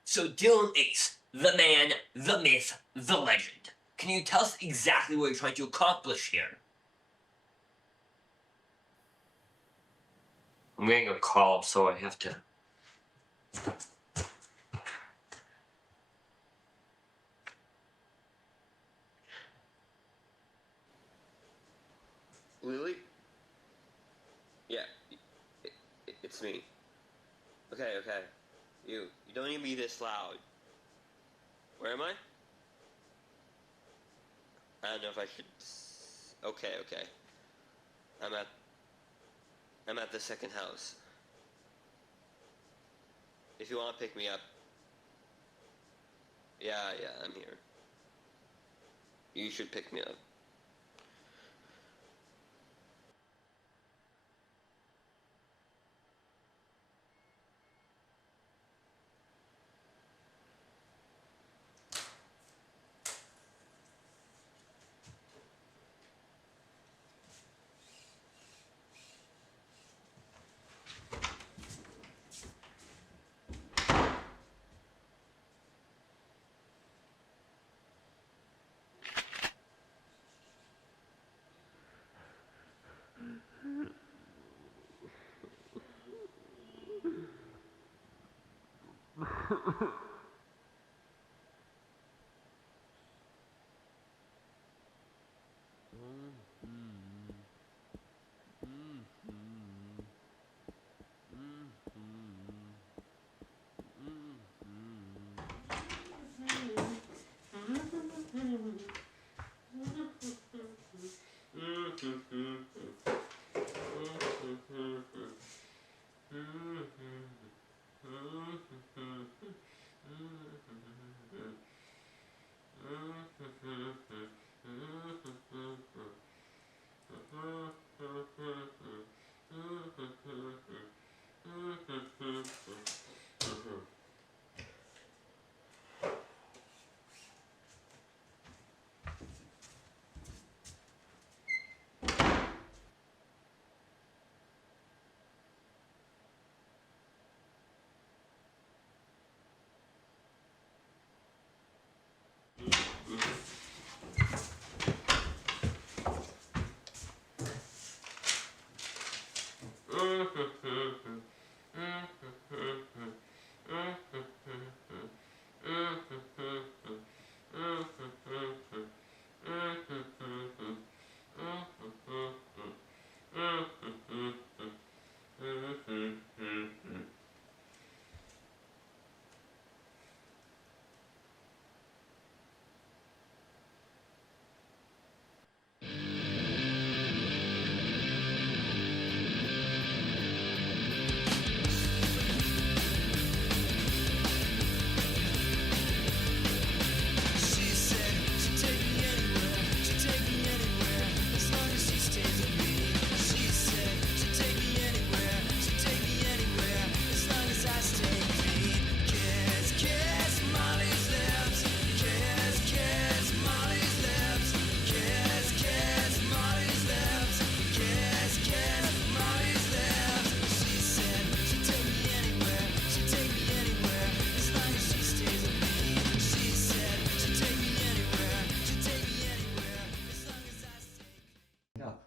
So Dylan Ace, the man, the myth, the legend. Can you tell us exactly what you're trying to accomplish here? I'm getting a call, so I have to. Lily? Yeah, it's me. Okay. You don't need to be this loud. Where am I? I don't know if I should. Okay. I'm at the second house. If you want to pick me up. Yeah, I'm here. You should pick me up.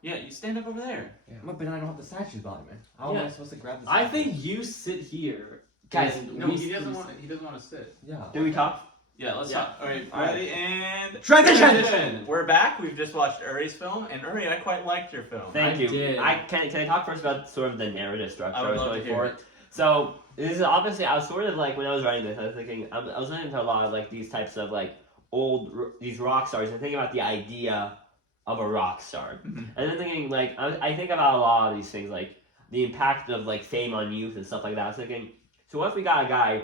Yeah, you stand up over there. But I don't have the statues by me. How am I supposed to grab the I statues? think you sit here. Guys, and No, we he doesn't sit- want. He doesn't want to sit. Yeah. Do we talk? Yeah, let's Yeah. talk. All right, All right. ready and Transition! We're back. We've just watched Uri's film, and Uri, I quite liked your film. Thank I you. did. Can I talk first about sort of the narrative structure I I would was love going to hear for? it. So this is obviously I was sort of like when I was writing this I was thinking I was listening to a lot of like these types of like these rock stars and thinking about the idea of a rock star Mhm. and then thinking like I think about a lot of these things like the impact of like fame on youth and stuff like that. I was thinking, so what if we got a guy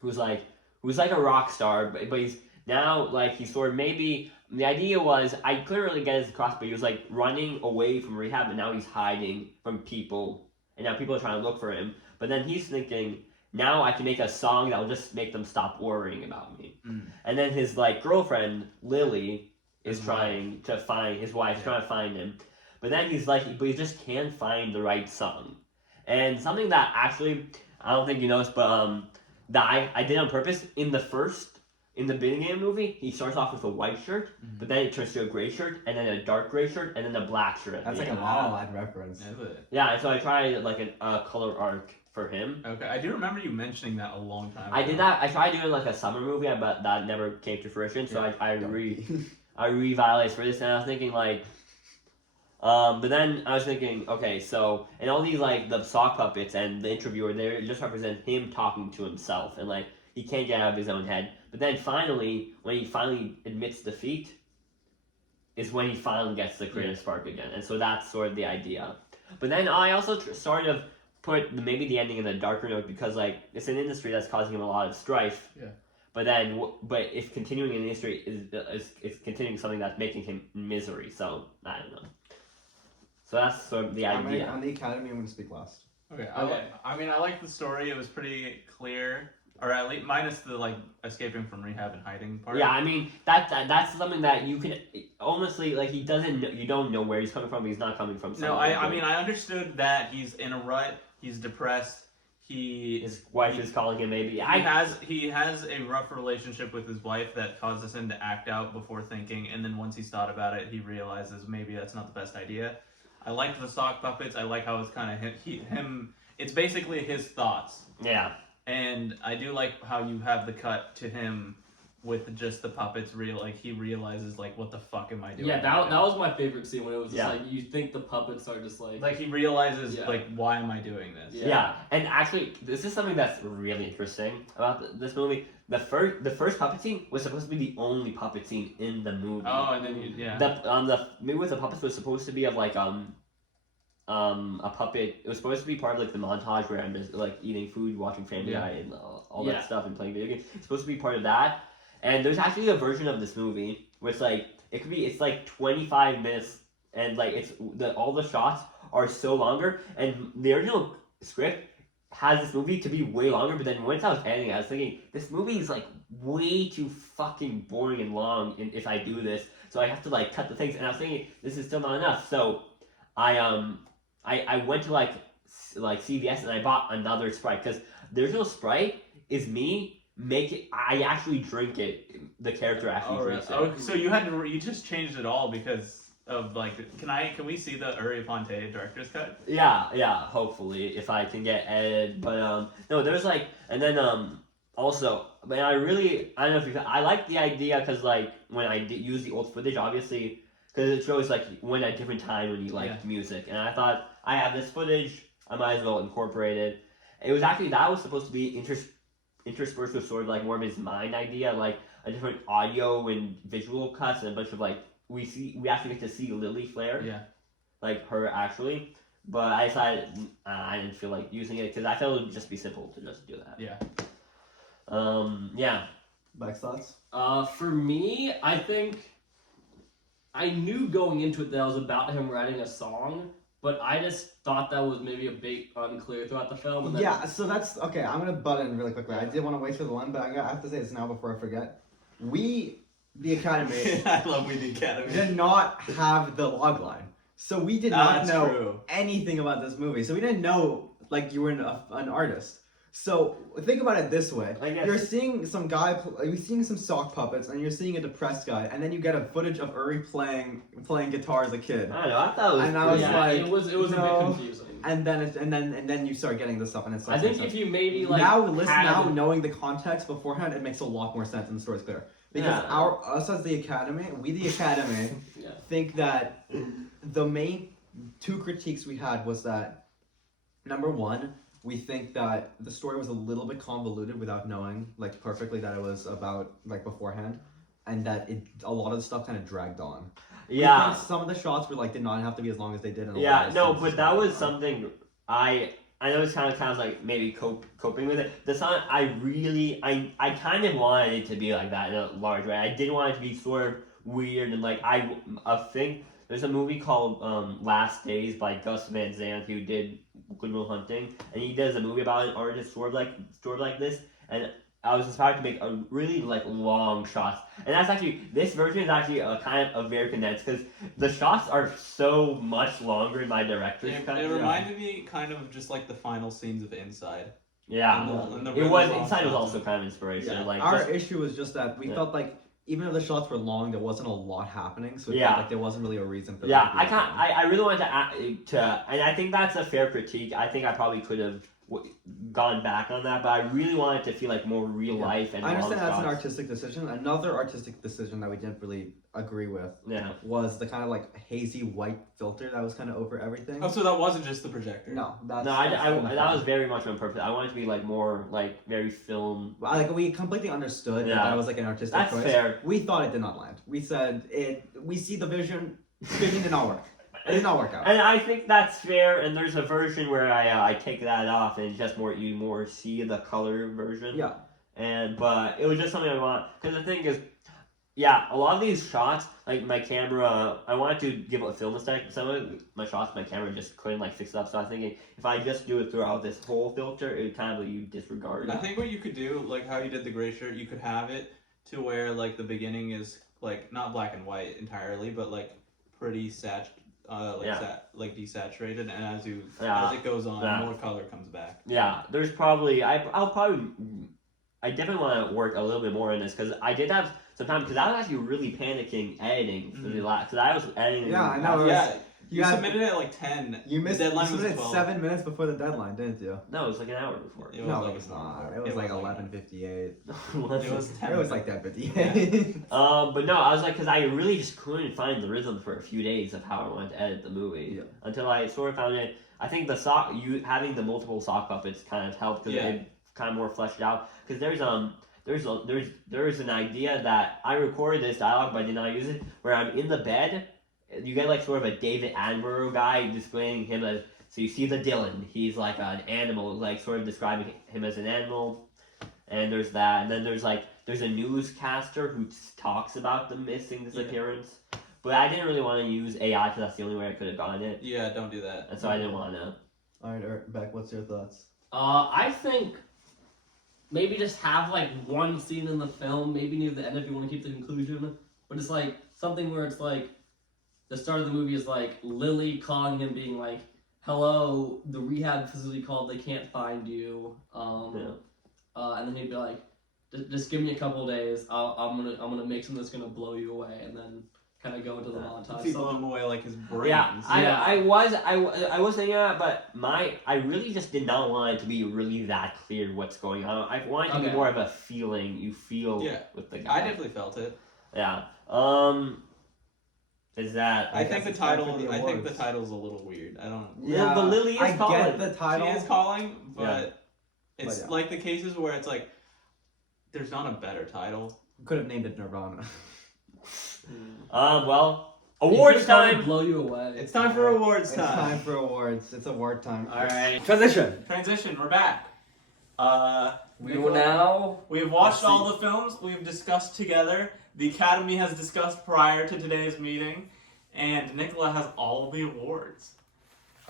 who's like a rock star but he's now like he's sort of maybe the idea was I couldn't really get his across, but he was like running away from rehab and now he's hiding from people and now people are trying to look for him. But then he's thinking, now I can make a song that will just make them stop worrying about me. Mm. And then his like girlfriend Lily is His trying to find his wife's trying to find him. But then he's like, but he just can't find the right song. And something that actually I don't think you noticed, but that I did on purpose in the beginning movie, he starts off with a white shirt, but then it turns to a gray shirt, and then a dark gray shirt, and then a black shirt. At That's the like a end. La La Land reference. Is it? Yeah, and so I tried like a color arc for him. Okay, I do remember you mentioning that a long time ago. I did that. I tried doing like a summer movie, but that never came to fruition. So I revitalized for this, and I was thinking like, but then I was thinking, okay, so and all these like the sock puppets and the interviewer, they just represent him talking to himself, and like he can't get out of his own head. But then finally, when he finally admits defeat, is when he finally gets the creative spark again, and so that's sort of the idea. But then I also sort of put maybe the ending in a darker note because like it's an industry that's causing him a lot of strife. Yeah. But then, but if continuing in the industry is continuing something that's making him misery, so I don't know. So that's sort of the idea. On the Academy, I'm going to speak last. Okay. Okay. I mean, I like the story. It was pretty clear, or at least minus the like escaping from rehab and hiding part. Yeah, I mean that's something that you can honestly like he doesn't know, you don't know where he's coming from. He's not coming from. No, I mean I understood that he's in a rut. He's depressed. His wife is calling him maybe. He has a rough relationship with his wife that causes him to act out before thinking, and then once he's thought about it, he realizes maybe that's not the best idea. I liked the sock puppets. I like how it's kind of him. It's basically his thoughts. Yeah. And I do like how you have the cut to him with just the puppets like he realizes like what the fuck am I doing? Yeah, that was my favorite scene when it was just Yeah. like you think the puppets are just like he realizes Yeah. like why am I doing this? Yeah, and actually, this is something that's really interesting about this movie. The first puppet scene was supposed to be the only puppet scene in the movie. Oh, and then yeah. The movie with the puppets was supposed to be of like a puppet. It was supposed to be part of like the montage where I'm just like eating food, watching Family Yeah. Guy, and all Yeah. that stuff, and playing video games. It's supposed to be part of that. And there's actually a version of this movie where it's like it's like 25 minutes, and like all the shots are so longer, and the original script has this movie to be way longer, but then once I was editing it, I was thinking this movie is like way too fucking boring and long if I do this, so I have to like cut the things, and I was thinking this is still not enough, so I went to like CVS and I bought another Sprite, because the original Sprite is me I actually drink it, the character actually drinks it. Oh, so you just changed it all because of like can we see the Uri Ponte director's cut? Yeah, hopefully, if I can get edited. But no, there's like, and then also, but I don't know if I like the idea, because like when I use the old footage, obviously, because it shows like when at a different time when you like music, and I thought I have this footage, I might as well incorporate it. It was actually that was supposed to be interspersed with sort of like more of his mind idea, like a different audio and visual cuts, and a bunch of like we actually get to see Lily Flair, like her actually. But I decided I didn't feel like using it because I felt it would just be simple to just do that. Yeah. Beck's thoughts? For me, I think I knew going into it that I was about him writing a song, but I just thought that was maybe a bit unclear throughout the film. And then, Yeah, so that's okay. I'm gonna butt in really quickly. I did want to wait for the one, but I have to say this now before I forget. We, the Academy, I love We the Academy. did not have the log line, so we did not That's know true. anything about this movie. So we didn't know like you were an artist. So think about it this way: I guess- you're seeing some guy, you're seeing some sock puppets, and you're seeing a depressed guy, and then you get a footage of Uri playing guitar as a kid. I don't know. I thought it was. And I was like, it was a no. bit confusing. And then you start getting this stuff, and it's. I think if you maybe like now knowing the context beforehand, it makes a lot more sense, and the story's clear. Because us as the Academy, think that the main two critiques we had was that number one, we think that the story was a little bit convoluted without knowing like perfectly that it was about like beforehand, and that a lot of the stuff kind of dragged on. Yeah. We think some of the shots were like did not have to be as long as they did. And Yeah, no, but that was something I know it's kind of like maybe coping with it. The song I kind of wanted it to be like that in a large way. I didn't want it to be sort of weird and like I think there's a movie called Last Days by Gus Van Sant who did Good Will Hunting, and he does a movie about an artist sort of like this, and I was inspired to make a really like long shots, and that's actually this version is actually a kind of very condensed because the shots are so much longer in my director's cut. It reminded me kind of just like the final scenes of Inside. Yeah, And the it really was long Inside was shots. also kind of inspirational. Yeah. Like Our just- issue was just that we Yeah. felt like even if the shots were long, there wasn't a lot happening, so it Yeah. felt like there wasn't really a reason for. Yeah, them to be long. I really wanted to, and I think that's a fair critique. I think I probably could have gone back on that, but I really wanted to feel like more real life and I understand long that's an shots. artistic decision. Another artistic decision that we didn't really agree with Yeah. was the kind of like hazy white filter that was kind of over everything. Oh, so that wasn't just the projector. No, that's No, that's film that was film. very much on purpose. I wanted to be like more like very film. Like we completely understood that Yeah. that was like an artistic That's choice. fair. We thought it did not land. We said it. We see the vision. Vision did not work. It did not work out. And I think that's fair. And there's a version where I take that off, and it's just more you more see the color version. Yeah. But it was just something I want because the thing is, yeah, a lot of these shots, like my camera, I wanted to give a film aesthetic. Some of my shots, my camera just couldn't like fix it up. So I was thinking if I just do it throughout this whole filter, it would kind of you disregard. I think what you could do, like how you did the gray shirt, you could have it to where like the beginning is like not black and white entirely, but like pretty like desaturated, and as it goes on, more color comes back. Yeah, there's probably I definitely want to work a little bit more in this because I did have some time because I was actually really panicking editing for the last because I was editing. Yeah, I know. Yeah, You submitted it at like 10. You missed. The deadline you was submitted 12. 7 minutes before the deadline, didn't you? No, it was like an hour before. It was No, like it was not. before. It was like like 11:58. It was 10. It was like that 58. But no, I was like, because I really just couldn't find the rhythm for a few days of how I wanted to edit the movie Yeah. until I sort of found it. I think the having the multiple sock puppets kind of helped because it kind of more fleshed out. Because there's an idea that I recorded this dialogue but I did not use it, where I'm in the bed. You get like sort of a David Attenborough guy displaying him as. So you see the Dylan. He's like an animal, like sort of describing him as an animal. And there's that, and then there's a newscaster who talks about the missing disappearance. But I didn't really want to use AI because that's the only way I could have gotten it. Yeah, don't do that. And so I didn't want to. Alright, Beck, what's your thoughts? I think maybe just have like one scene in the film, maybe near the end if you want to keep the conclusion. But it's like something where it's like the start of the movie is like Lily calling him, being like, "Hello, the rehab facility called. They can't find you." And then he'd be like, "Just give me a couple days. I'm gonna make something that's gonna blow you away," and then kind of go into the montage. He blew him away like his brains. Yeah, I was thinking that, but I really just did not want it to be really that clear what's going on. I wanted it to be more of a feeling you feel with the guy. I definitely felt it. Yeah. Is that? I think the title. I think the title's a little weird. I don't. Yeah, but Lily is I calling. get the title. She is calling, but it's But like the cases where it's like there's not a better title. Could have named it Nirvana. Well, awards time. Blow you away. It's time for awards It's time. time for awards. It's award time. All right. Transition. We're back. We will now. We've watched all the films. We've discussed together. The Academy has discussed prior to today's meeting, and Nicola has all the awards.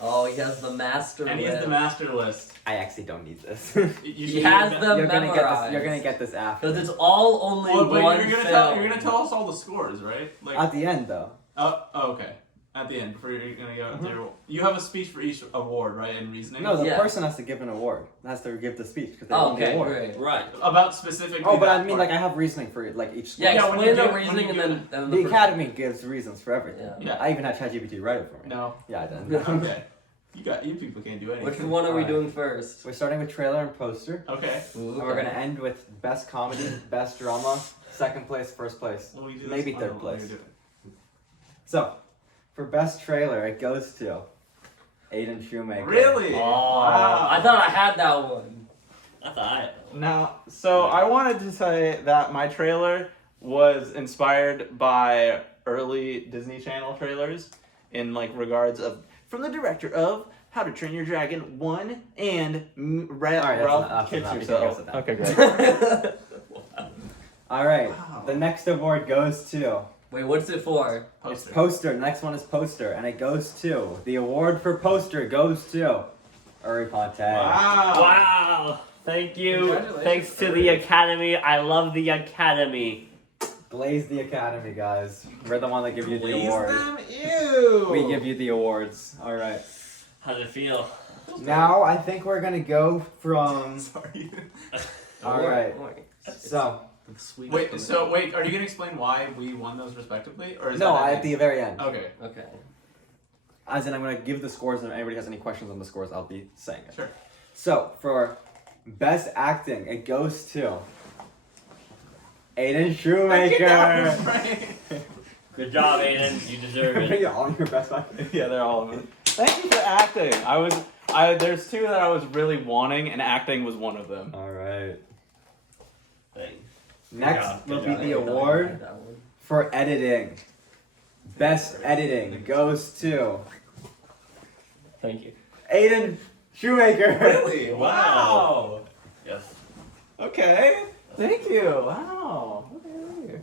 Oh, he has the master And he has the master list. I actually don't need this. He has them You're gonna get this. memorized. You're gonna get this after. Because it's all only Well, but one you're gonna film. you're gonna tell us all the scores, right? Like, At the end, though. oh, okay. At the end, before you're gonna go through, you have a speech for each award, right? And reasoning. No, the Yeah. person has to give an award. Has to give the speech because they Oh, won the okay, award. great. Right. About specifically. Oh, but that I mean, part. like I have reasoning for like each. Score. Yeah, Yeah, when explain you the do- when reasoning you and do then The Academy gives reasons for everything. Yeah. I even had ChatGPT write it for me. No. Yeah, I did. Okay. You people can't do anything. Which one are we Alright. doing first? We're starting with trailer and poster, Okay. and we're gonna end with best comedy, best drama, second place, first place, Well, we do this maybe one, third what place. do we do? So, for best trailer, it goes to Aiden Shoemaker. Really? Oh, Wow. I thought I had that one. I thought. Now, so I wanted to say that my trailer was inspired by early Disney Channel trailers in like regards of from the director of How to Train Your Dragon 1 and Alright, Ralph that's Kicks enough. Yourself. You can Okay, guess great. All right, Wow. the next award goes to Wait, what's it for? it's Poster. poster. The next one is poster, and it goes to the award for poster goes to Uri Ponte. Wow. Wow. Thank you. Congratulations, Thanks to the Academy. I love the Academy. Blaze the Academy, guys. We're the one that give you the Please award. them? Ew. We give you the awards. All right. How does it feel? Now I think we're gonna go from. Sorry. All right. So Wait, are you gonna explain why we won those respectively, or is no, that at the very end. Okay. Okay. As in, I'm gonna give the scores, and if anybody has any questions on the scores, I'll be saying it. Sure. So for best acting, it goes to Aiden Shoemaker. Good job, Aiden. You deserve Bring it. it on your best acting. Yeah, they're all of them. Thank you for acting. There's two that I was really wanting, and acting was one of them. All right. Thanks. Next job, will good be job. the award for editing. Best editing goes to Thank you. Aiden Shoemaker. Really? Wow. Yes. Okay. Thank you. Wow. Okay.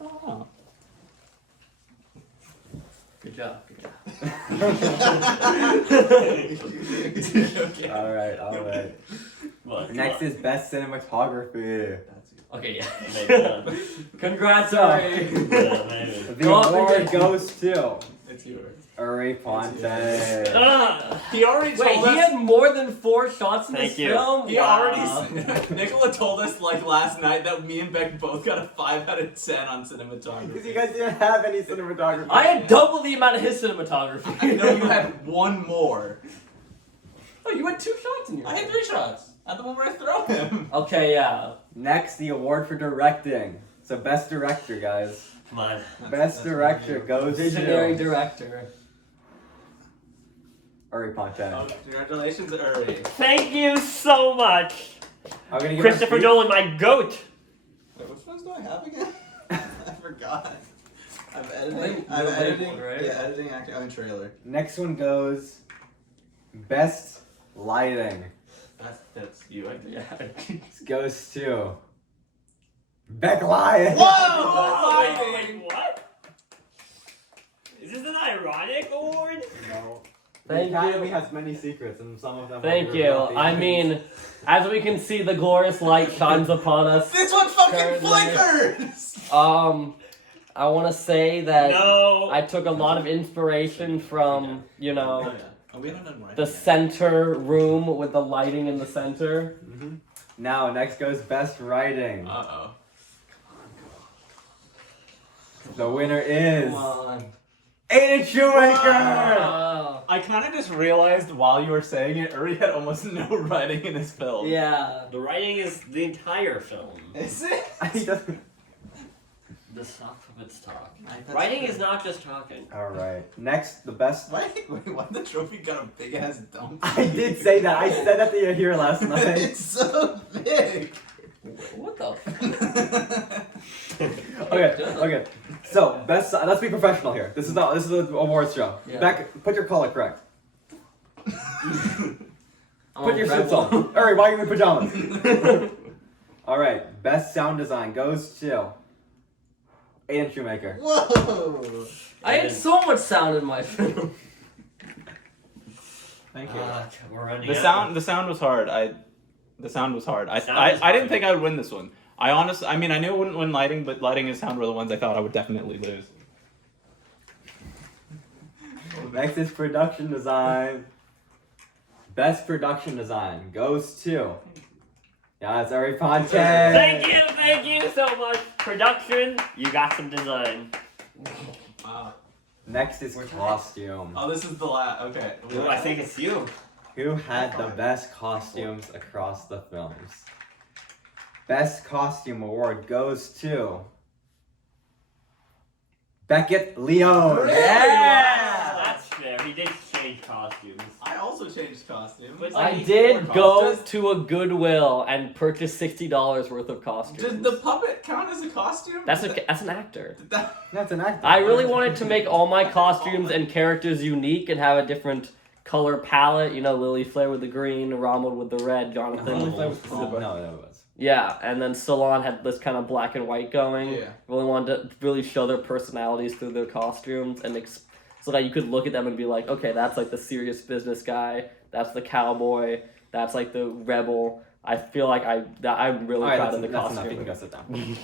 Wow. Good job. Good job. All right. What? Next is best cinematography. Okay, yeah. Maybe. Congrats, So- Ari. Yeah, maybe. The award goes to It's yours. Uri Ponte. He already Wait, told he us. had more than 4 shots in Thank this you. film? He Wow. already. Nicola told us like last night that me and Beck both got a 5 out of 10 on cinematography. Because you guys didn't have any cinematography. I had double the amount of his cinematography. No, you had one more. Oh, you had 2 shots in your I had film. 3 shots. At the one where I throw him. Okay, yeah. Next, the award for directing. So best director, guys. Come on. Best director goes Visionary to director. Uri Ponte. Oh, congratulations, Uri. Thank you so much, I'm gonna give Christopher Nolan, my goat. Wait, which ones do I have again? I forgot. I'm editing. think I'm you're editing. labeled, right? Yeah, editing. Acting. I'm in trailer. Next one goes best lighting. That's you. I think. Yeah. This goes to Beck Lyons. Oh, wait, what? Is this an ironic award? No. Thank the Academy you. has many secrets, and some of them. Thank are you. revealed at the I end. mean, as we can see, the glorious light shines upon us. This one fucking Currently. flickers. I want to say that No. I took a lot of inspiration from, you know, Oh, yeah. Oh, we haven't done right. the center room with the lighting in the center. Mhm. Now, next goes best writing. Uh The winner is Come on. Aiden Shoemaker. Wow. I kind of just realized while you were saying it, Uri had almost no writing in his film. Yeah. The writing is the entire film. Is it? He doesn't- The sock puppets talk. That's Writing true. is not just talking. All right. Next, the best. Why the trophy got a big ass dump? I did say that. I said that to you here last night. It's so big. What the? Okay. So best. Let's be professional here. This is the awards show. Yeah. Beck, put your collar correct. I'm Put a your suits rebel. on. All right. Why are you in pajamas? All right. Best sound design goes to Aiden Shoemaker. Whoa. I had so much sound in my film. Thank you. We're running The out. sound was hard. The sound was hard. Sound is I hard. didn't think I would win this one. I mean, I knew I wouldn't win lighting, but lighting and sound were the ones I thought I would definitely lose. Next is production design. Best production design goes to. Yeah, it's Uri Ponte. Thank you so much. Production, you got some design. Wow. Next is costume. Oh, this is the last. Okay. Ooh, I think it's you. Who had the best costumes across the films? Best costume award goes to Beckett Leone. Really? That's fair. He did change costumes. I also changed costumes. But I Like, did more go costumes. to a Goodwill and purchase $60 worth of costumes. Did the puppet count as a costume? That's an actor. Did that- That's an actor. I really wanted to make all my costumes and characters unique and have a different color palette. You know, Lily Flair with the green, Ronald with the red, Jonathan. No, with that was. Yeah, and then Salon had this kind of black and white going. Yeah. Really wanted to really show their personalities through their costumes and so that you could look at them and be like, okay, that's like the serious business guy. That's the cowboy. That's like the rebel. I feel like I'm really proud of the Enough. costume. You can go sit down.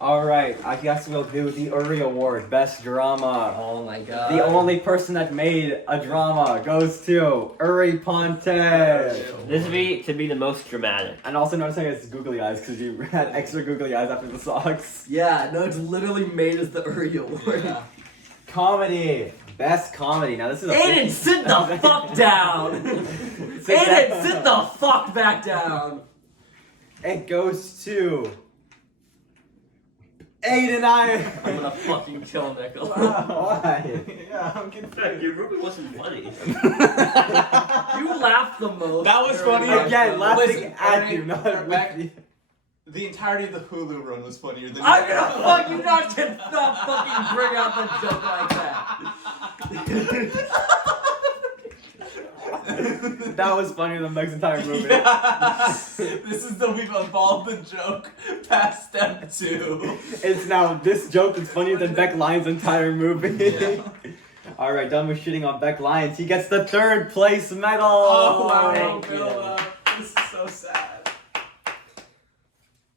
All right, I guess we'll do the Uri Award, Best Drama. Oh my god. The only person that made a drama goes to Uri Ponte. This would be to be the most dramatic. And also noticing it's googly eyes because you had extra googly eyes after the socks. Yeah, no, it's literally made as the Uri Award. Yeah. Comedy, Best Comedy. Now this is a Aiden, sit the fuck down! Sit Aiden, down. sit the fuck back down! It goes to Aiden. I'm gonna fucking kill Nickel. Why? Yeah, I'm confused. Your movie wasn't funny. You laughed the most. That was funny. Again, laughing Listen, at Ernie, you, not back- with you. The entirety of the Hulu run was funnier than. I'm gonna fucking not fucking bring out the joke like that. That was funnier than Meg's entire movie. This is the we've evolved the joke past step 2. It's now this joke is funnier than Beck Lyons' entire movie. Yeah. All right, done with shitting on Beck Lyons. He gets the 3rd place medal. Oh wow, Thank build you. up. This is so sad.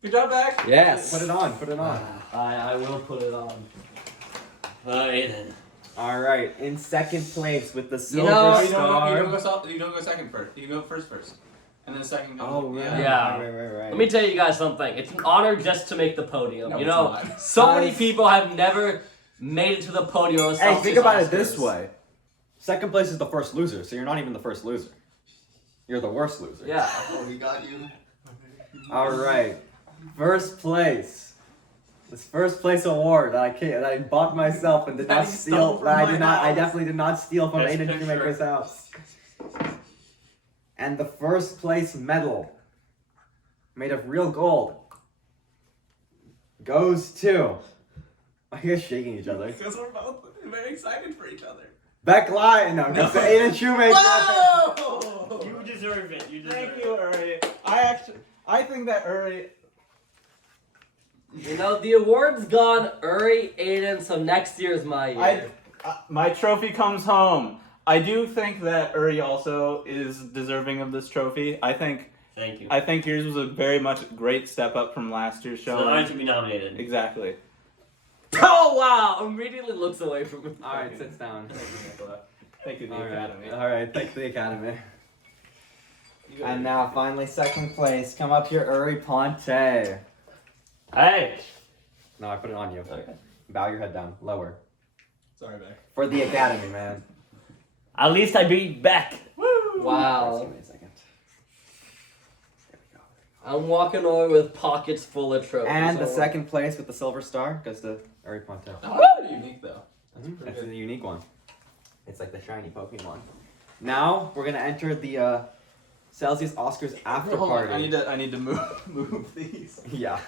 Good job, Beck. Yes. Put it on. Put it on. I will put it on. Aiden. All right, in second place with the You silver know- You star. don't go second first. You go first, and then second goes. Oh right. Yeah. Right. Let me tell you guys something. It's an honor just to make the podium. No, you it's know, not. so many Guys- people have never made it to the podium. of Hey, Celsius think about it Oscars. this way. Second place is the first loser, so you're not even the first loser. You're the worst loser. Yeah. Oh, we got you. All right, first place. This first place award that I bought myself and did That not you steal. stole from That I my did not. I house. definitely did not steal from Best Aiden picture. Shoemaker's house. And the first place medal, made of real gold, goes to. You guys shaking each other. Because we're both very excited for each other. Beck Lyon. No, goes to Aiden Shoemaker. Whoa! You deserve it. You deserve Thank it. you, Uri. I think that Uri. You know, the award's gone, Uri, Aiden, so next year's my year. My trophy comes home. I do think that Uri also is deserving of this trophy. Thank you. I think yours was a very much great step up from last year's show. So I should be nominated. Exactly. Oh, wow! Immediately looks away from me. All right, sits down. Thank you, the All right, Academy. all right. Thank the Academy. And now, finally, second place. Come up here, Uri Ponte. Hey. No, I put it on you. Okay. Bow your head down, lower. Sorry, Beck. For the Academy, man. At least I beat Beck. Wow. Give me a second. I'm walking away with pockets full of trophies. And the So- second place with the silver star goes to Uri Ponte. That was pretty unique, though. That's a unique one. It's like the shiny Pokemon. Now we're gonna enter the Celsius Oscars after Hold on, party. I need to move these. Yeah.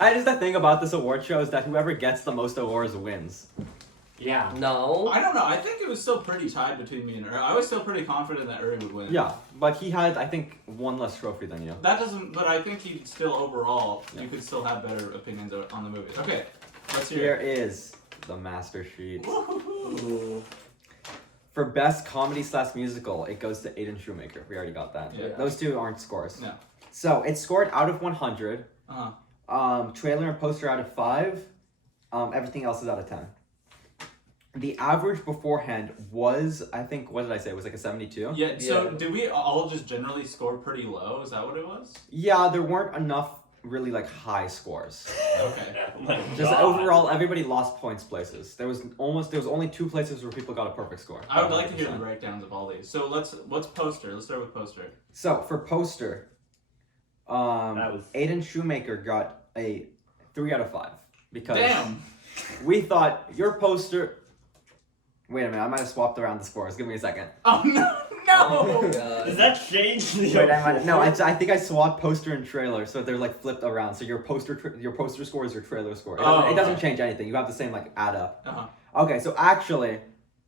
I just the thing about this award show is that whoever gets the most awards wins. Yeah. No. I don't know. I think it was still pretty tied between me and Uri. I was still pretty confident that Uri would win. Yeah, but he had I think one less trophy than you. That doesn't. But I think he still overall, you could still have better opinions on the movie. Okay, let's Here hear it. is the master sheet. Ooh. For best comedy / musical, it goes to Aiden Shoemaker. We already got that. Yeah. Those two aren't scores. No. So it's scored out of 100. Uh-huh. Trailer and poster out of 5. Everything else is out of 10. The average beforehand was, I think, what did I say? It was like a 72. Yeah. So Yeah. did we all just generally score pretty low? Is that what it was? Yeah, there weren't enough really like high scores. Okay. Oh my Just God. overall, everybody lost points places. There was only 2 places where people got a perfect score. I would like to hear the 100%. breakdowns of all these. So what's poster? Let's start with poster. So for poster, That was- Aiden Shoemaker got a 3 out of 5 because Damn. we thought your poster. Wait a minute, I might have swapped around the scores. Give me a second. Oh no! Oh my No! god. Does that change the Wait, I think I swapped poster and trailer, so they're like flipped around. So your poster score is your trailer score. It doesn't okay. change anything. You have the same like add up. Uh-huh. Okay, so actually,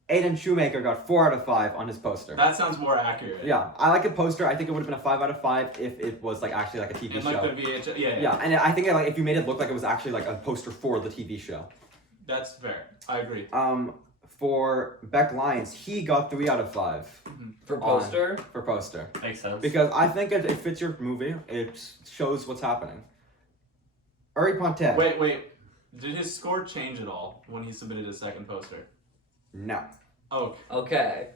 Aiden Shoemaker got 4 out of 5 on his poster. That sounds more accurate. Yeah, I like a poster. I think it would have been a 5 out of 5 if it was like actually like a TV And show. like the VH. Yeah. Yeah, and I think like if you made it look like it was actually like a poster for the TV show. That's fair. I agree. For Beck Lyons, he got 3 out of 5 For poster? for poster. Makes sense. Because I think it fits your movie. It shows what's happening. Uri Ponte. Wait. Did his score change at all when he submitted his second poster? No. Oh. Okay.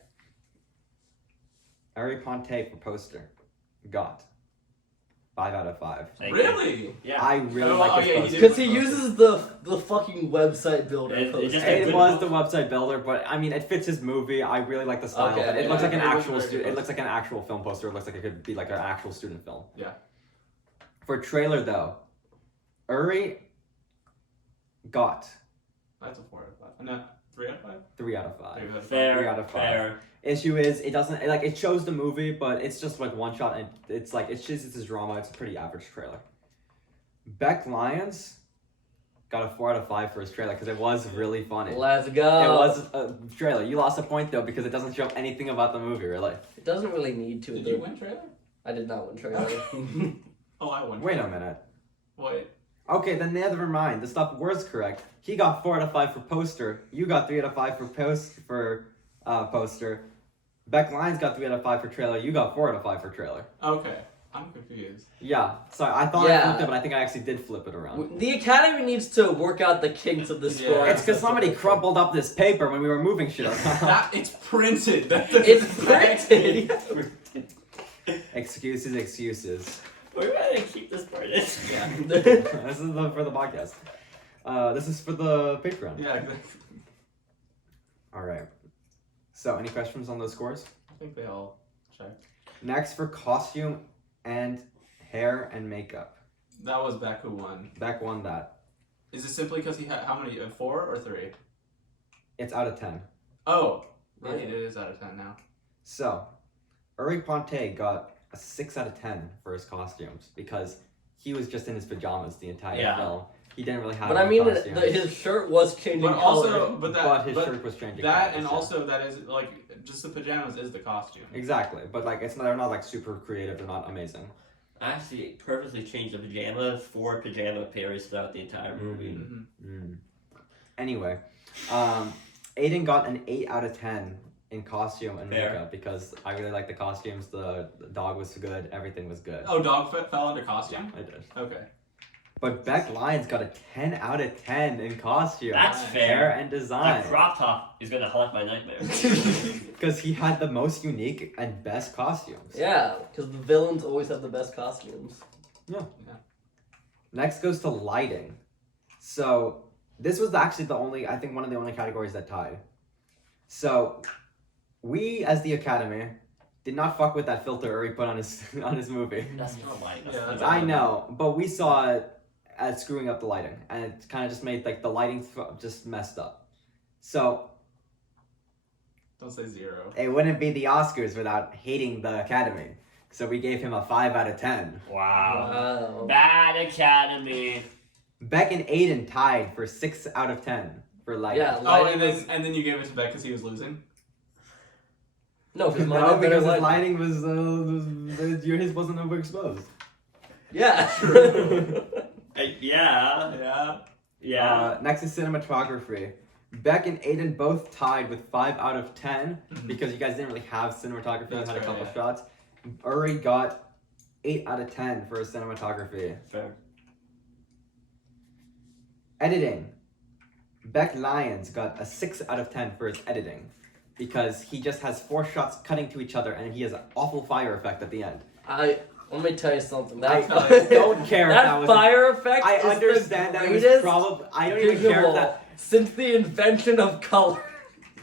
Uri Ponte for poster got 5 out of 5. Thank Really? you. Yeah. I really Oh, like his yeah, he poster. did. Because he uses the fucking website builder. It poster. just- It was the website builder, but I mean, it fits his movie. I really like the style. Okay, of it. It looks yeah, like an it looks actual very student. good. It looks like an actual film poster. It looks like it could be like an actual student film. Yeah. For trailer though, Uri got That's a 4 out of 5. No, 3 out of 5. 3 out of 5. 3 out of 5. Fair. 3 out of 5. Fair. Issue is it doesn't it shows the movie, but it's just like one shot and it's just a drama. It's a pretty average trailer. Beck Lyons got a 4 out of 5 for his trailer because it was really funny. Let's go. It was a trailer. You lost a point though because it doesn't show anything about the movie really. It doesn't really need to. Did though. you win trailer? I did not win trailer. Oh, I won. Wait a minute. Wait. Okay, then never mind. The stuff was correct. He got 4 out of 5 for poster. You got 3 out of 5 for poster. Beck Lyons got 3 out of 5 for trailer. You got 4 out of 5 for trailer. Okay. I'm confused. Yeah, sorry, I thought I Yeah. flipped it, but I think I actually did flip it around. The Academy needs to work out the kinks of the score. It's because somebody crumpled up this paper when we were moving shit around. It's printed. It's printed. Excuses. We're gonna keep this part in. Yeah. This is for the podcast. This is for the Patreon. Yeah, exactly. Alright. So, any questions on those scores? I think they all check. Next for costume and hair and makeup. That was Beck who won. Beck won that. Is it simply because he had how many? 4 or 3? It's out of 10. Oh, right. It is out of 10 now. So, Uri Ponte got a 6 out of 10 for his costumes because he was just in his pajamas the entire film. He didn't really have But I any mean, costumes. his shirt was changing But color. also, but his shirt was changing That colors, and yeah. also that is like just the pajamas is the costume. Exactly, but like they're not like super creative. They're not amazing. I actually purposely changed the pajamas for pajama pairs throughout the entire movie. Anyway, Aiden got an 8 out of 10 in costume and Fair. makeup because I really liked the costumes. The dog was good. Everything was good. Oh, dog fell under costume. I did. Okay. But Beck Lyons got a 10 out of 10 in costume. That's fair. Hair and design. That crop top is gonna haunt my nightmares. Because he had the most unique and best costumes. Yeah, because the villains always have the best costumes. Yeah. Next goes to lighting. So this was actually I think one of the only categories that tied. So we, as the Academy, did not fuck with that filter Uri put on his movie. That's not light. I know, but we saw it as screwing up the lighting, and it kind of just made like the lighting just messed up. So Don't say 0. it wouldn't be the Oscars without hating the Academy. So we gave him a 5 out of 10. Wow. Bad Academy. Beck and Aiden tied for 6 out of 10 for lighting. Yeah, Oh, and then you gave it to Beck because he was losing. No, because No, because his lighting was his wasn't overexposed. Yeah. Yeah. Next is cinematography. Beck and Aiden both tied with 5 out of 10 because you guys didn't really have cinematography. You That's had a fair, couple yeah. shots. Uri got 8 out of 10 for his cinematography. Fair. Editing. Beck Lyons got a 6 out of 10 for his editing because he just has 4 shots cutting to each other and he has an awful fire effect at the end. Let me tell you something. I That don't care if that was fire effect. I is understand the that it was greatest probably. I don't even care if visual that since the invention of color.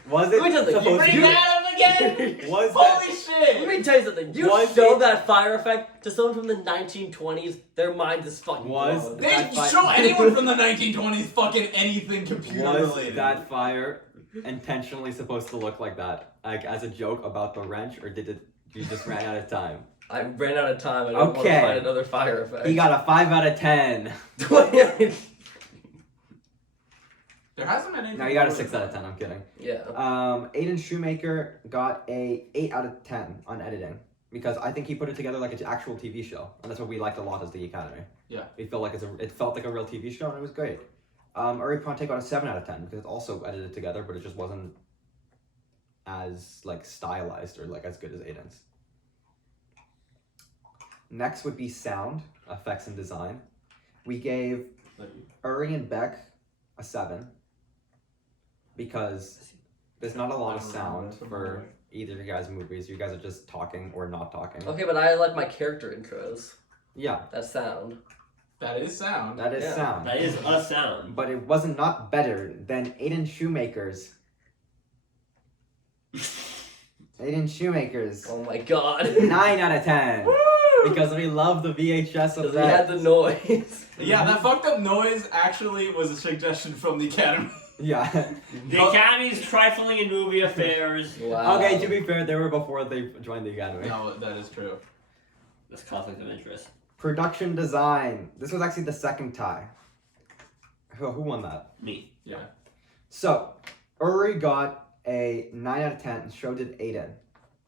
was it. Let me tell you something. supposed You to- bring that up again? Was Holy that, shit! Let me tell you something. You Was show it- that fire effect to someone from the 1920s, their mind is fucking Was blown. They that fi- show anyone from the 1920s fucking anything computer was related. that fire intentionally supposed to look like that, like as a joke about the wrench, or did it? You just ran out of time. I ran out of time. I don't want to Okay. find another fire effect. He got a 5 out of 10. There hasn't been anything. No, you got a wrong 6 with out of 10. I'm kidding. Yeah. Aiden Shoemaker got a 8 out of 10 on editing because I think he put it together like an actual TV show, and that's what we liked a lot as the Academy. Yeah. We felt like it felt like a real TV show, and it was great. Uri Ponte got a 7 out of 10 because it's also edited together, but it just wasn't as like stylized or like as good as Aiden's. Next would be sound effects and design. We gave Uri and Beck a 7 because there's not a lot of sound for either of you guys' movies. You guys are just talking or not talking. Okay, but I like my character intros. Yeah. That sound. That is sound. That is Yeah. sound. That is a sound. But it wasn't not better than Aiden Shoemaker's. Aiden Shoemaker's. Oh my god. 9 out of 10. Because we love the VHS Because effect. we had the noise. Yeah, that fucked up noise actually was a suggestion from the Academy. Yeah. The Academy's trifling in movie affairs. Wow. Okay, to be fair, they were before they joined the Academy. No, that is true. That's conflict of interest. Production design. This was actually the second tie. Who won that? Me. Yeah. So, Uri got a 9 out of 10. So did Aiden.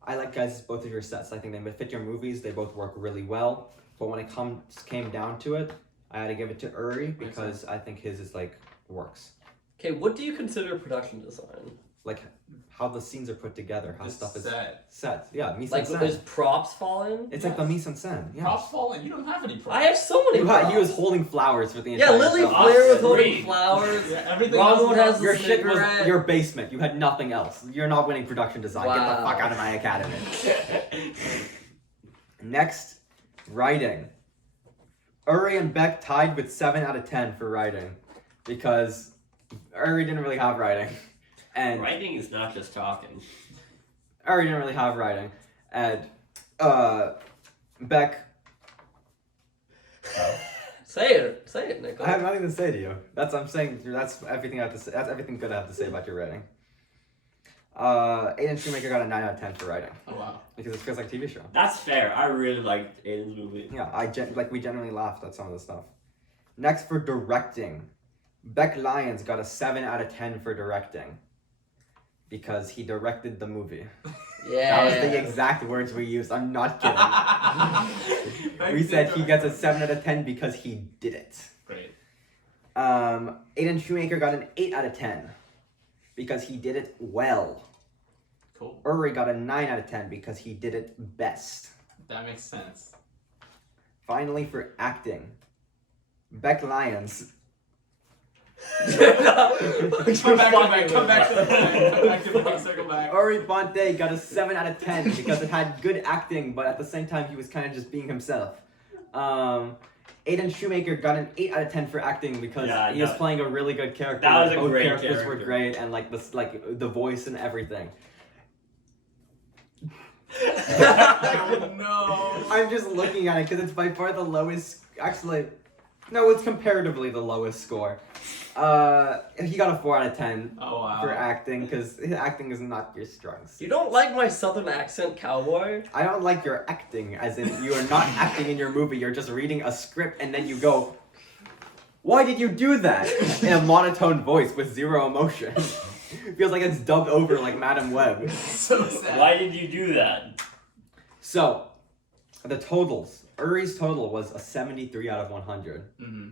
I like guys both of your sets. I think they fit your movies. They both work really well. But when it came down to it, I had to give it to Uri because I think his is like works. Okay, what do you consider production design? like how the scenes are put together, how stuff is set. Yeah, mise en Like scène. there's props falling. It's like the mise en scène. Yeah. Props falling. You don't have any props. I have so many. Props. He was holding flowers for the Yeah, entire Lily film. Flair was holding flowers. Yeah, everything Ronald else has Your a shit was cigarette. your basement. You had nothing else. You're not winning production design. Get the Wow. fuck out of my academy. Next, writing. Uri and Beck tied with 7 out of 10 for writing, because Uri didn't really have writing, and Writing is not just talking. Uri didn't really have writing, and Beck. Say it, Nicholas. I have nothing to say to you. I'm saying that's everything I have to say. That's everything good I have to say about your writing. Aiden Shoemaker got a 9 out of 10 for writing. Oh wow. Because it feels like a TV show. That's fair. I really liked Aiden's movie. Yeah, we genuinely laughed at some of the stuff. Next for directing, Beck Lyons got a 7 out of 10 for directing. Because he directed the movie. Yeah. That was the exact words we used. I'm not kidding. We said he gets a 7 out of 10 because he did it. Great. Aiden Shoemaker got an 8 out of 10 because he did it well. Cool. Uri got a 9 out of 10 because he did it best. That makes sense. Finally, for acting, Beck Lyons. Come back to the point. Come back to the point. Circle back. Uri Ponte got a 7 out of 10 because it had good acting, but at the same time, he was kind of just being himself. Aiden Shoemaker got an 8 out of 10 for acting because he was playing a really good character. That was a Both great characters character. were great, and the voice and everything. No. I'm just looking at it because it's by far the lowest. Actually, no, it's comparatively the lowest score. He got a 4 out of 10 Oh wow. for acting because acting is not your strong suit. You don't like my southern accent, cowboy? I don't like your acting, as in you are not acting in your movie. You're just reading a script and then you go, "Why did you do that?" in a monotone voice with zero emotion. Feels like it's dubbed over like Madam Web. So sad. Why did you do that? So, the totals. Uri's total was a 73 out of 100. Mm-hmm.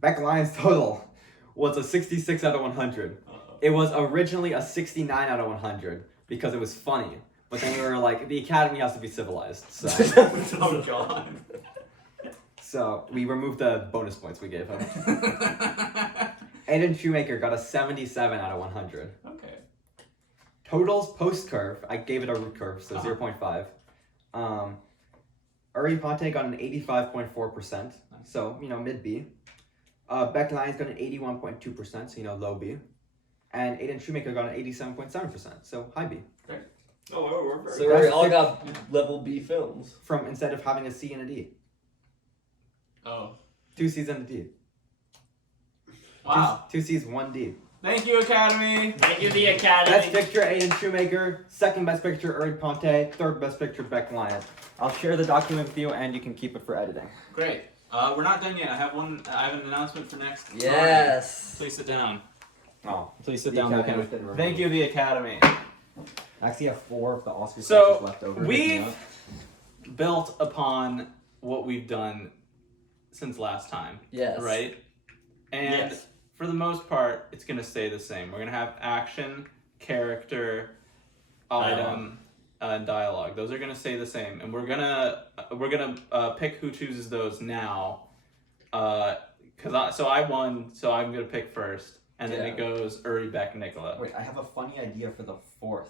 Beck Lyons' total was a 66 out of 100. It was originally a 69 out of 100 because it was funny. But then we were like, the Academy has to be civilized. So, Oh god. so we removed the bonus points we gave him. Aiden Shoemaker got a 77 out of 100. Okay. Totals post curve, I gave it a root curve, so 0.5. Uri Ponte got an 85.4%, so, mid B. Beck Lyons got an 81.2%, so, low B. And Aiden Shoemaker got an 87.7%, so high B. Oh, we're very So we all got level B films. From instead of having a C and a D. Oh. 2 C's and a D. Wow. 2 C's, 1 D. Thank you, Academy. Thank you, the Academy. Best picture, Aiden Shoemaker. Second best picture, Uri Ponte. Third best picture, Beck Lyons. I'll share the document with you, and you can keep it for editing. Great. We're not done yet. I have an announcement for next. Yes. Please sit down. Oh, Please sit The down. Academy Academy. didn't Thank you, the Academy. I actually have 4 of the Oscar So, speeches left over. we've built upon what we've done since last time. Yes. Right? And Yes. for the most part, it's going to stay the same. We're going to have action, character, item, and dialogue. Those are going to stay the same. And we're going to pick who chooses those now. So I won, so I'm going to pick first. And then it goes Uri, Beck, Nicola. Wait, I have a funny idea for the 4th.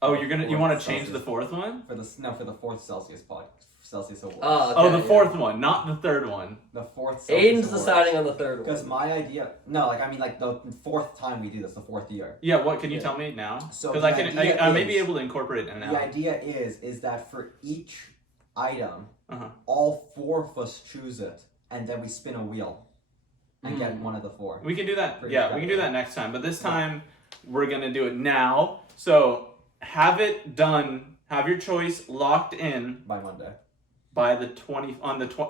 Oh, you want to change Celsius. the fourth one? For the 4th Celsius Award. Oh, the fourth one, not the third one. The 4th Celsius Aiden's Award. deciding on the third one. Because my idea, the 4th time we do this, the 4th year. Yeah, what can you tell me now? So Because the I may be idea able to incorporate it now. The idea is that for each item, Uh-huh. all 4 of us choose it, and then we spin a wheel and get one of the 4. We can do that. For Yeah, each we can do item. that next time. By this time, we're gonna do it now. So have it done. Have your choice locked in by Monday. By the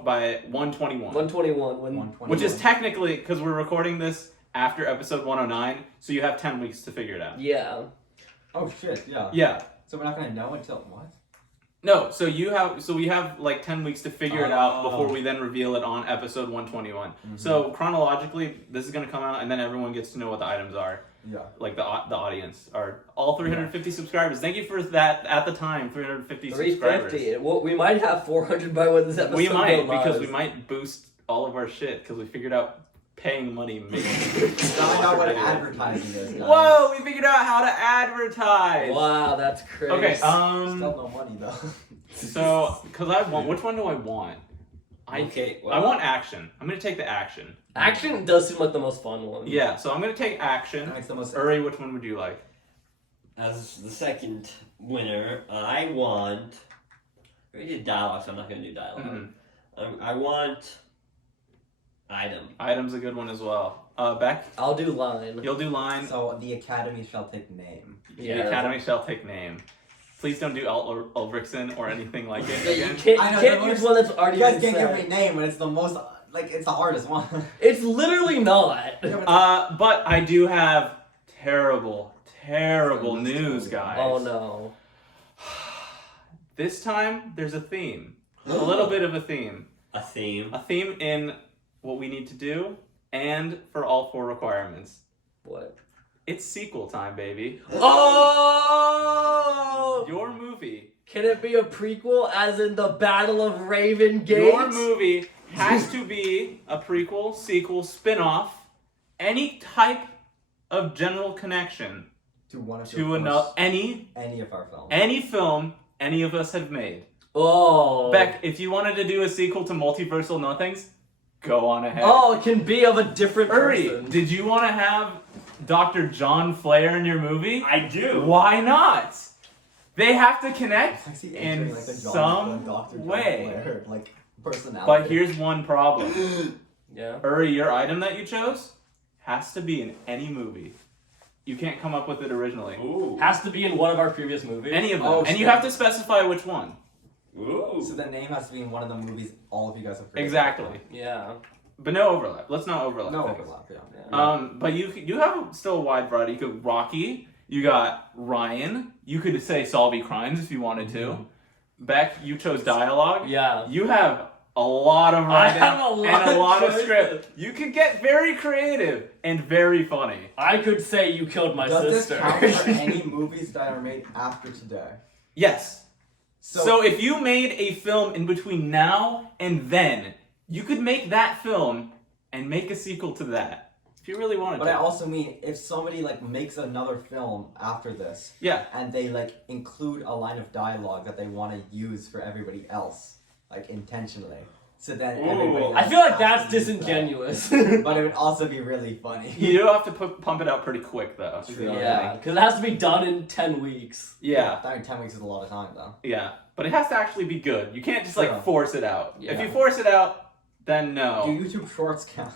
by 121. 121. Which is technically because we're recording this after episode 109, so you have 10 weeks to figure it out. Yeah. Oh shit! Yeah. Yeah. So we're not gonna know until what? No, so we have like 10 weeks to figure it out before we then reveal it on episode 121. So chronologically, this is gonna come out, and then everyone gets to know what the items are. Yeah. Like the audience are all 350 subscribers. Thank you for that at the time, 350 subscribers. 350. Well, we might have 400 by when this episode We might, goes because live. we might boost all of our shit because we figured out paying money makes Find out what advertising is, guys. Whoa, we figured out how to advertise. Wow, that's crazy. Okay, Still no money though. so because I want, which one do I want? Okay, I want action. I'm gonna take the action. Action does seem like the most fun one. Yeah, so I'm gonna take action. That makes the most. Uri, which one would you like? As the second winner, I want. We did dialogue, so I'm not gonna do dialogue. I want item. Item's a good one as well. Beck, I'll do line. you'll do line. So the Academy shall take name. Yeah. The Academy shall take name. Please don't do Ulrichsen or anything like it Yeah, you again. can't, I know, you can't the use most- one that's already You guys been can't said. give me name, but it's the most it's the hardest one. It's literally not. But I do have terrible news, guys. Oh no. This time there's a theme. A little bit of a theme. A theme. A theme in what we need to do and for all 4 requirements. What? It's sequel time, baby. Oh! Your movie. Can it be a prequel, as in the Battle of Raven Gate? Your movie has to be a prequel, sequel, spin-off, any type of general connection To one of to any of our films. any film any of us have made. Oh. Beck, if you wanted to do a sequel to Multiversal Nothings, go on ahead. Oh, it can be of a different Uri, person. did you want to have Dr. John Flair in your movie? I do. Why not? They have to connect I see in entering, like, the John- some Dr. John way. Flair, like personality. But here's one problem. Yeah. Uri, your item that you chose has to be in any movie. You can't come up with it originally. Ooh. Has to be in one of our previous movies. Any of them. Oh, and you shit. have to specify which one. Ooh. So the name has to be in one of the movies all of you guys have created. Exactly. Yeah. But no overlap. Let's not overlap. No things. overlap, yeah. But you have still a wide variety. You could Rocky. You got Ryan. You could say Solve Crimes if you wanted to. Beck, you chose dialogue. Yeah. You have a lot of I writing have a lot and a of lot of choices. script. You could get very creative and very funny. I could say you killed my Does sister. this count for any movies that are made after today? Yes. So, So if you made a film in between now and then, you could make that film and make a sequel to that. If you really wanted but to. I also mean if somebody like makes another film after this Yeah. and they like include a line of dialogue that they want to use for everybody else, like intentionally. So then everybody I feel like has that's to use that. disingenuous. But it would also be really funny. You do have to pump it out pretty quick though. So, Yeah, because it has to be done in 10 weeks. Yeah. I mean, 10 weeks is a lot of time though. Yeah. But it has to actually be good. You can't just like Sure. force it out. If Yeah. you force it out, then no. Do YouTube Shorts count?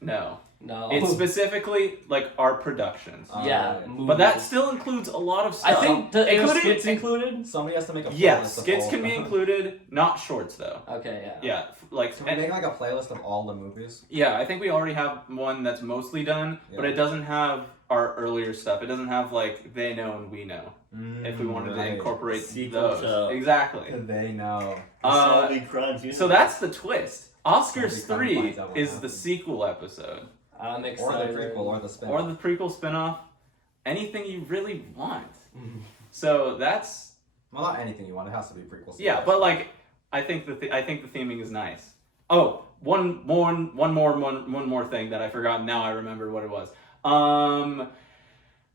No. No. It's specifically like our productions. yeah. But that movies. still includes a lot of I stuff. think the Including- skits included. Somebody has to make a playlist Yes, of skits all can of be them. included, not shorts though. Okay, yeah. Yeah, like Can we make like a playlist of all the movies? yeah, I think we already have one that's mostly done, but Yeah. it doesn't have our earlier stuff. It doesn't have like they know and we know. If we wanted to right. incorporate Sequel those, to- exactly. They know. So that's the twist. Oscars Somebody 3 finds out what is the happened. sequel episode, I'm Or the excited. prequel or the spin. or the prequel spinoff, anything you really want. So that's Well, not anything you want. It has to be prequels. yeah, but like I think the theming is nice. Oh, one more thing that I forgot. Now I remember what it was.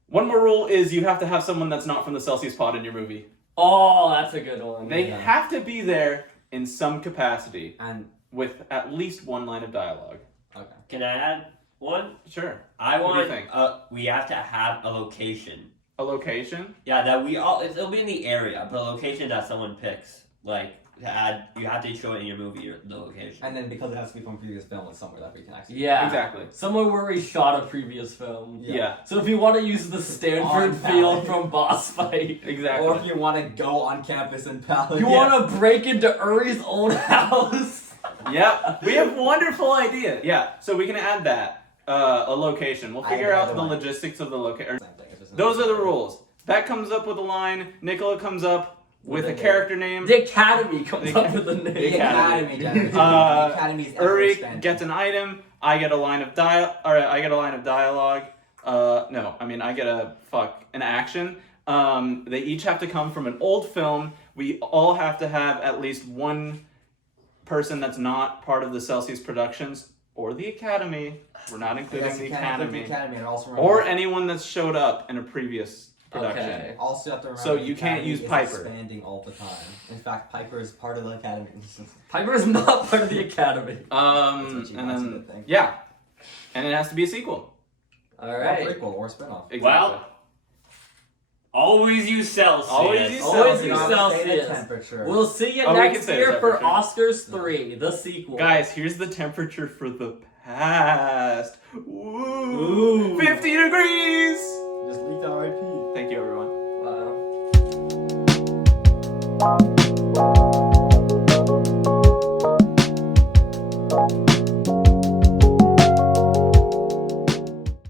One more rule is you have to have someone that's not from the Celsius Pod in your movie. Oh, that's a good one. They yeah. have to be there in some capacity And with at least one line of dialogue. okay. Can I add one? Sure. I What do you want. think? We have to have a location. A location. Yeah, that we all. It'll be in the area, but a location that someone picks. Like to add, you have to show it in your movie. The location. And then because it has to be from previous film, it's somewhere that we can actually. Yeah. Exactly. Somewhere where we shot a previous film. Yeah. So if you want to use the Stanford On field Valley. from Boss Fight, Exactly. Or if you want to go on campus in Palo. you want to break into Uri's old house. Yep. We have wonderful idea. Yeah. So we can add that. A location. We'll I figure have out the another one. logistics of the location. Same thing. It's just Those are the rules. Beck comes up with a line. Nicola comes up with a name. character name. The Academy comes The- up with a name. The Academy. generates Uh, the Academy's ever Uri expanding. gets an item. I get a line of I get a line of dialogue. No, I mean I get an action. They each have to come from an old film. We all have to have at least one person that's not part of the Celsius Productions or the Academy. We're not including the Academy. And also Or remember- anyone that's showed up in a previous production. Okay. Also have to remember So the you can't Academy use is Piper. expanding all the time. In fact, Piper is part of the Academy. Piper is not part of the Academy. And wants you to then think. yeah, and it has to be a sequel. All right. Or prequel or spinoff. Exactly. Well, always use Celsius. Always use Always Celsius. use Gotta stay at Celsius. temperature. We'll see you Oh, we can next say year the for temperature. Oscars 3, the sequel. Guys, here's the temperature for the past.